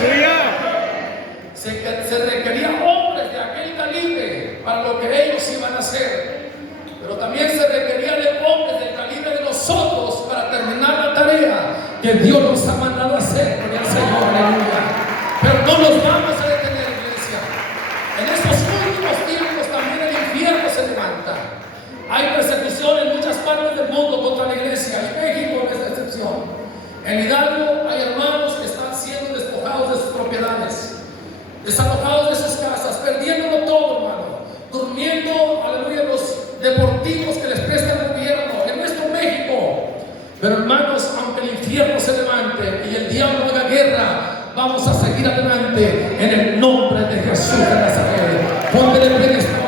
Se requerían hombres de aquel calibre para lo que ellos iban a hacer, pero también se requería de hombres del calibre de nosotros para terminar la tarea que Dios nos ha mandado a hacer, gloria al Señor, aleluya. Pero no nos vamos a detener, iglesia. En estos últimos tiempos también el infierno se levanta. Hay persecución en muchas partes del mundo contra la iglesia, y México no es la excepción. En Hidalgo hay hermanos que están siendo despojados de sus propiedades, desalojados de sus casas, perdiéndolo todo, hermano, durmiendo, aleluya, en los deportivos que les presta el gobierno en nuestro México. Pero hermanos, aunque el infierno se levante y el diablo haga guerra, vamos a seguir adelante en el nombre de Jesús de Nazaret. Ponte de pie.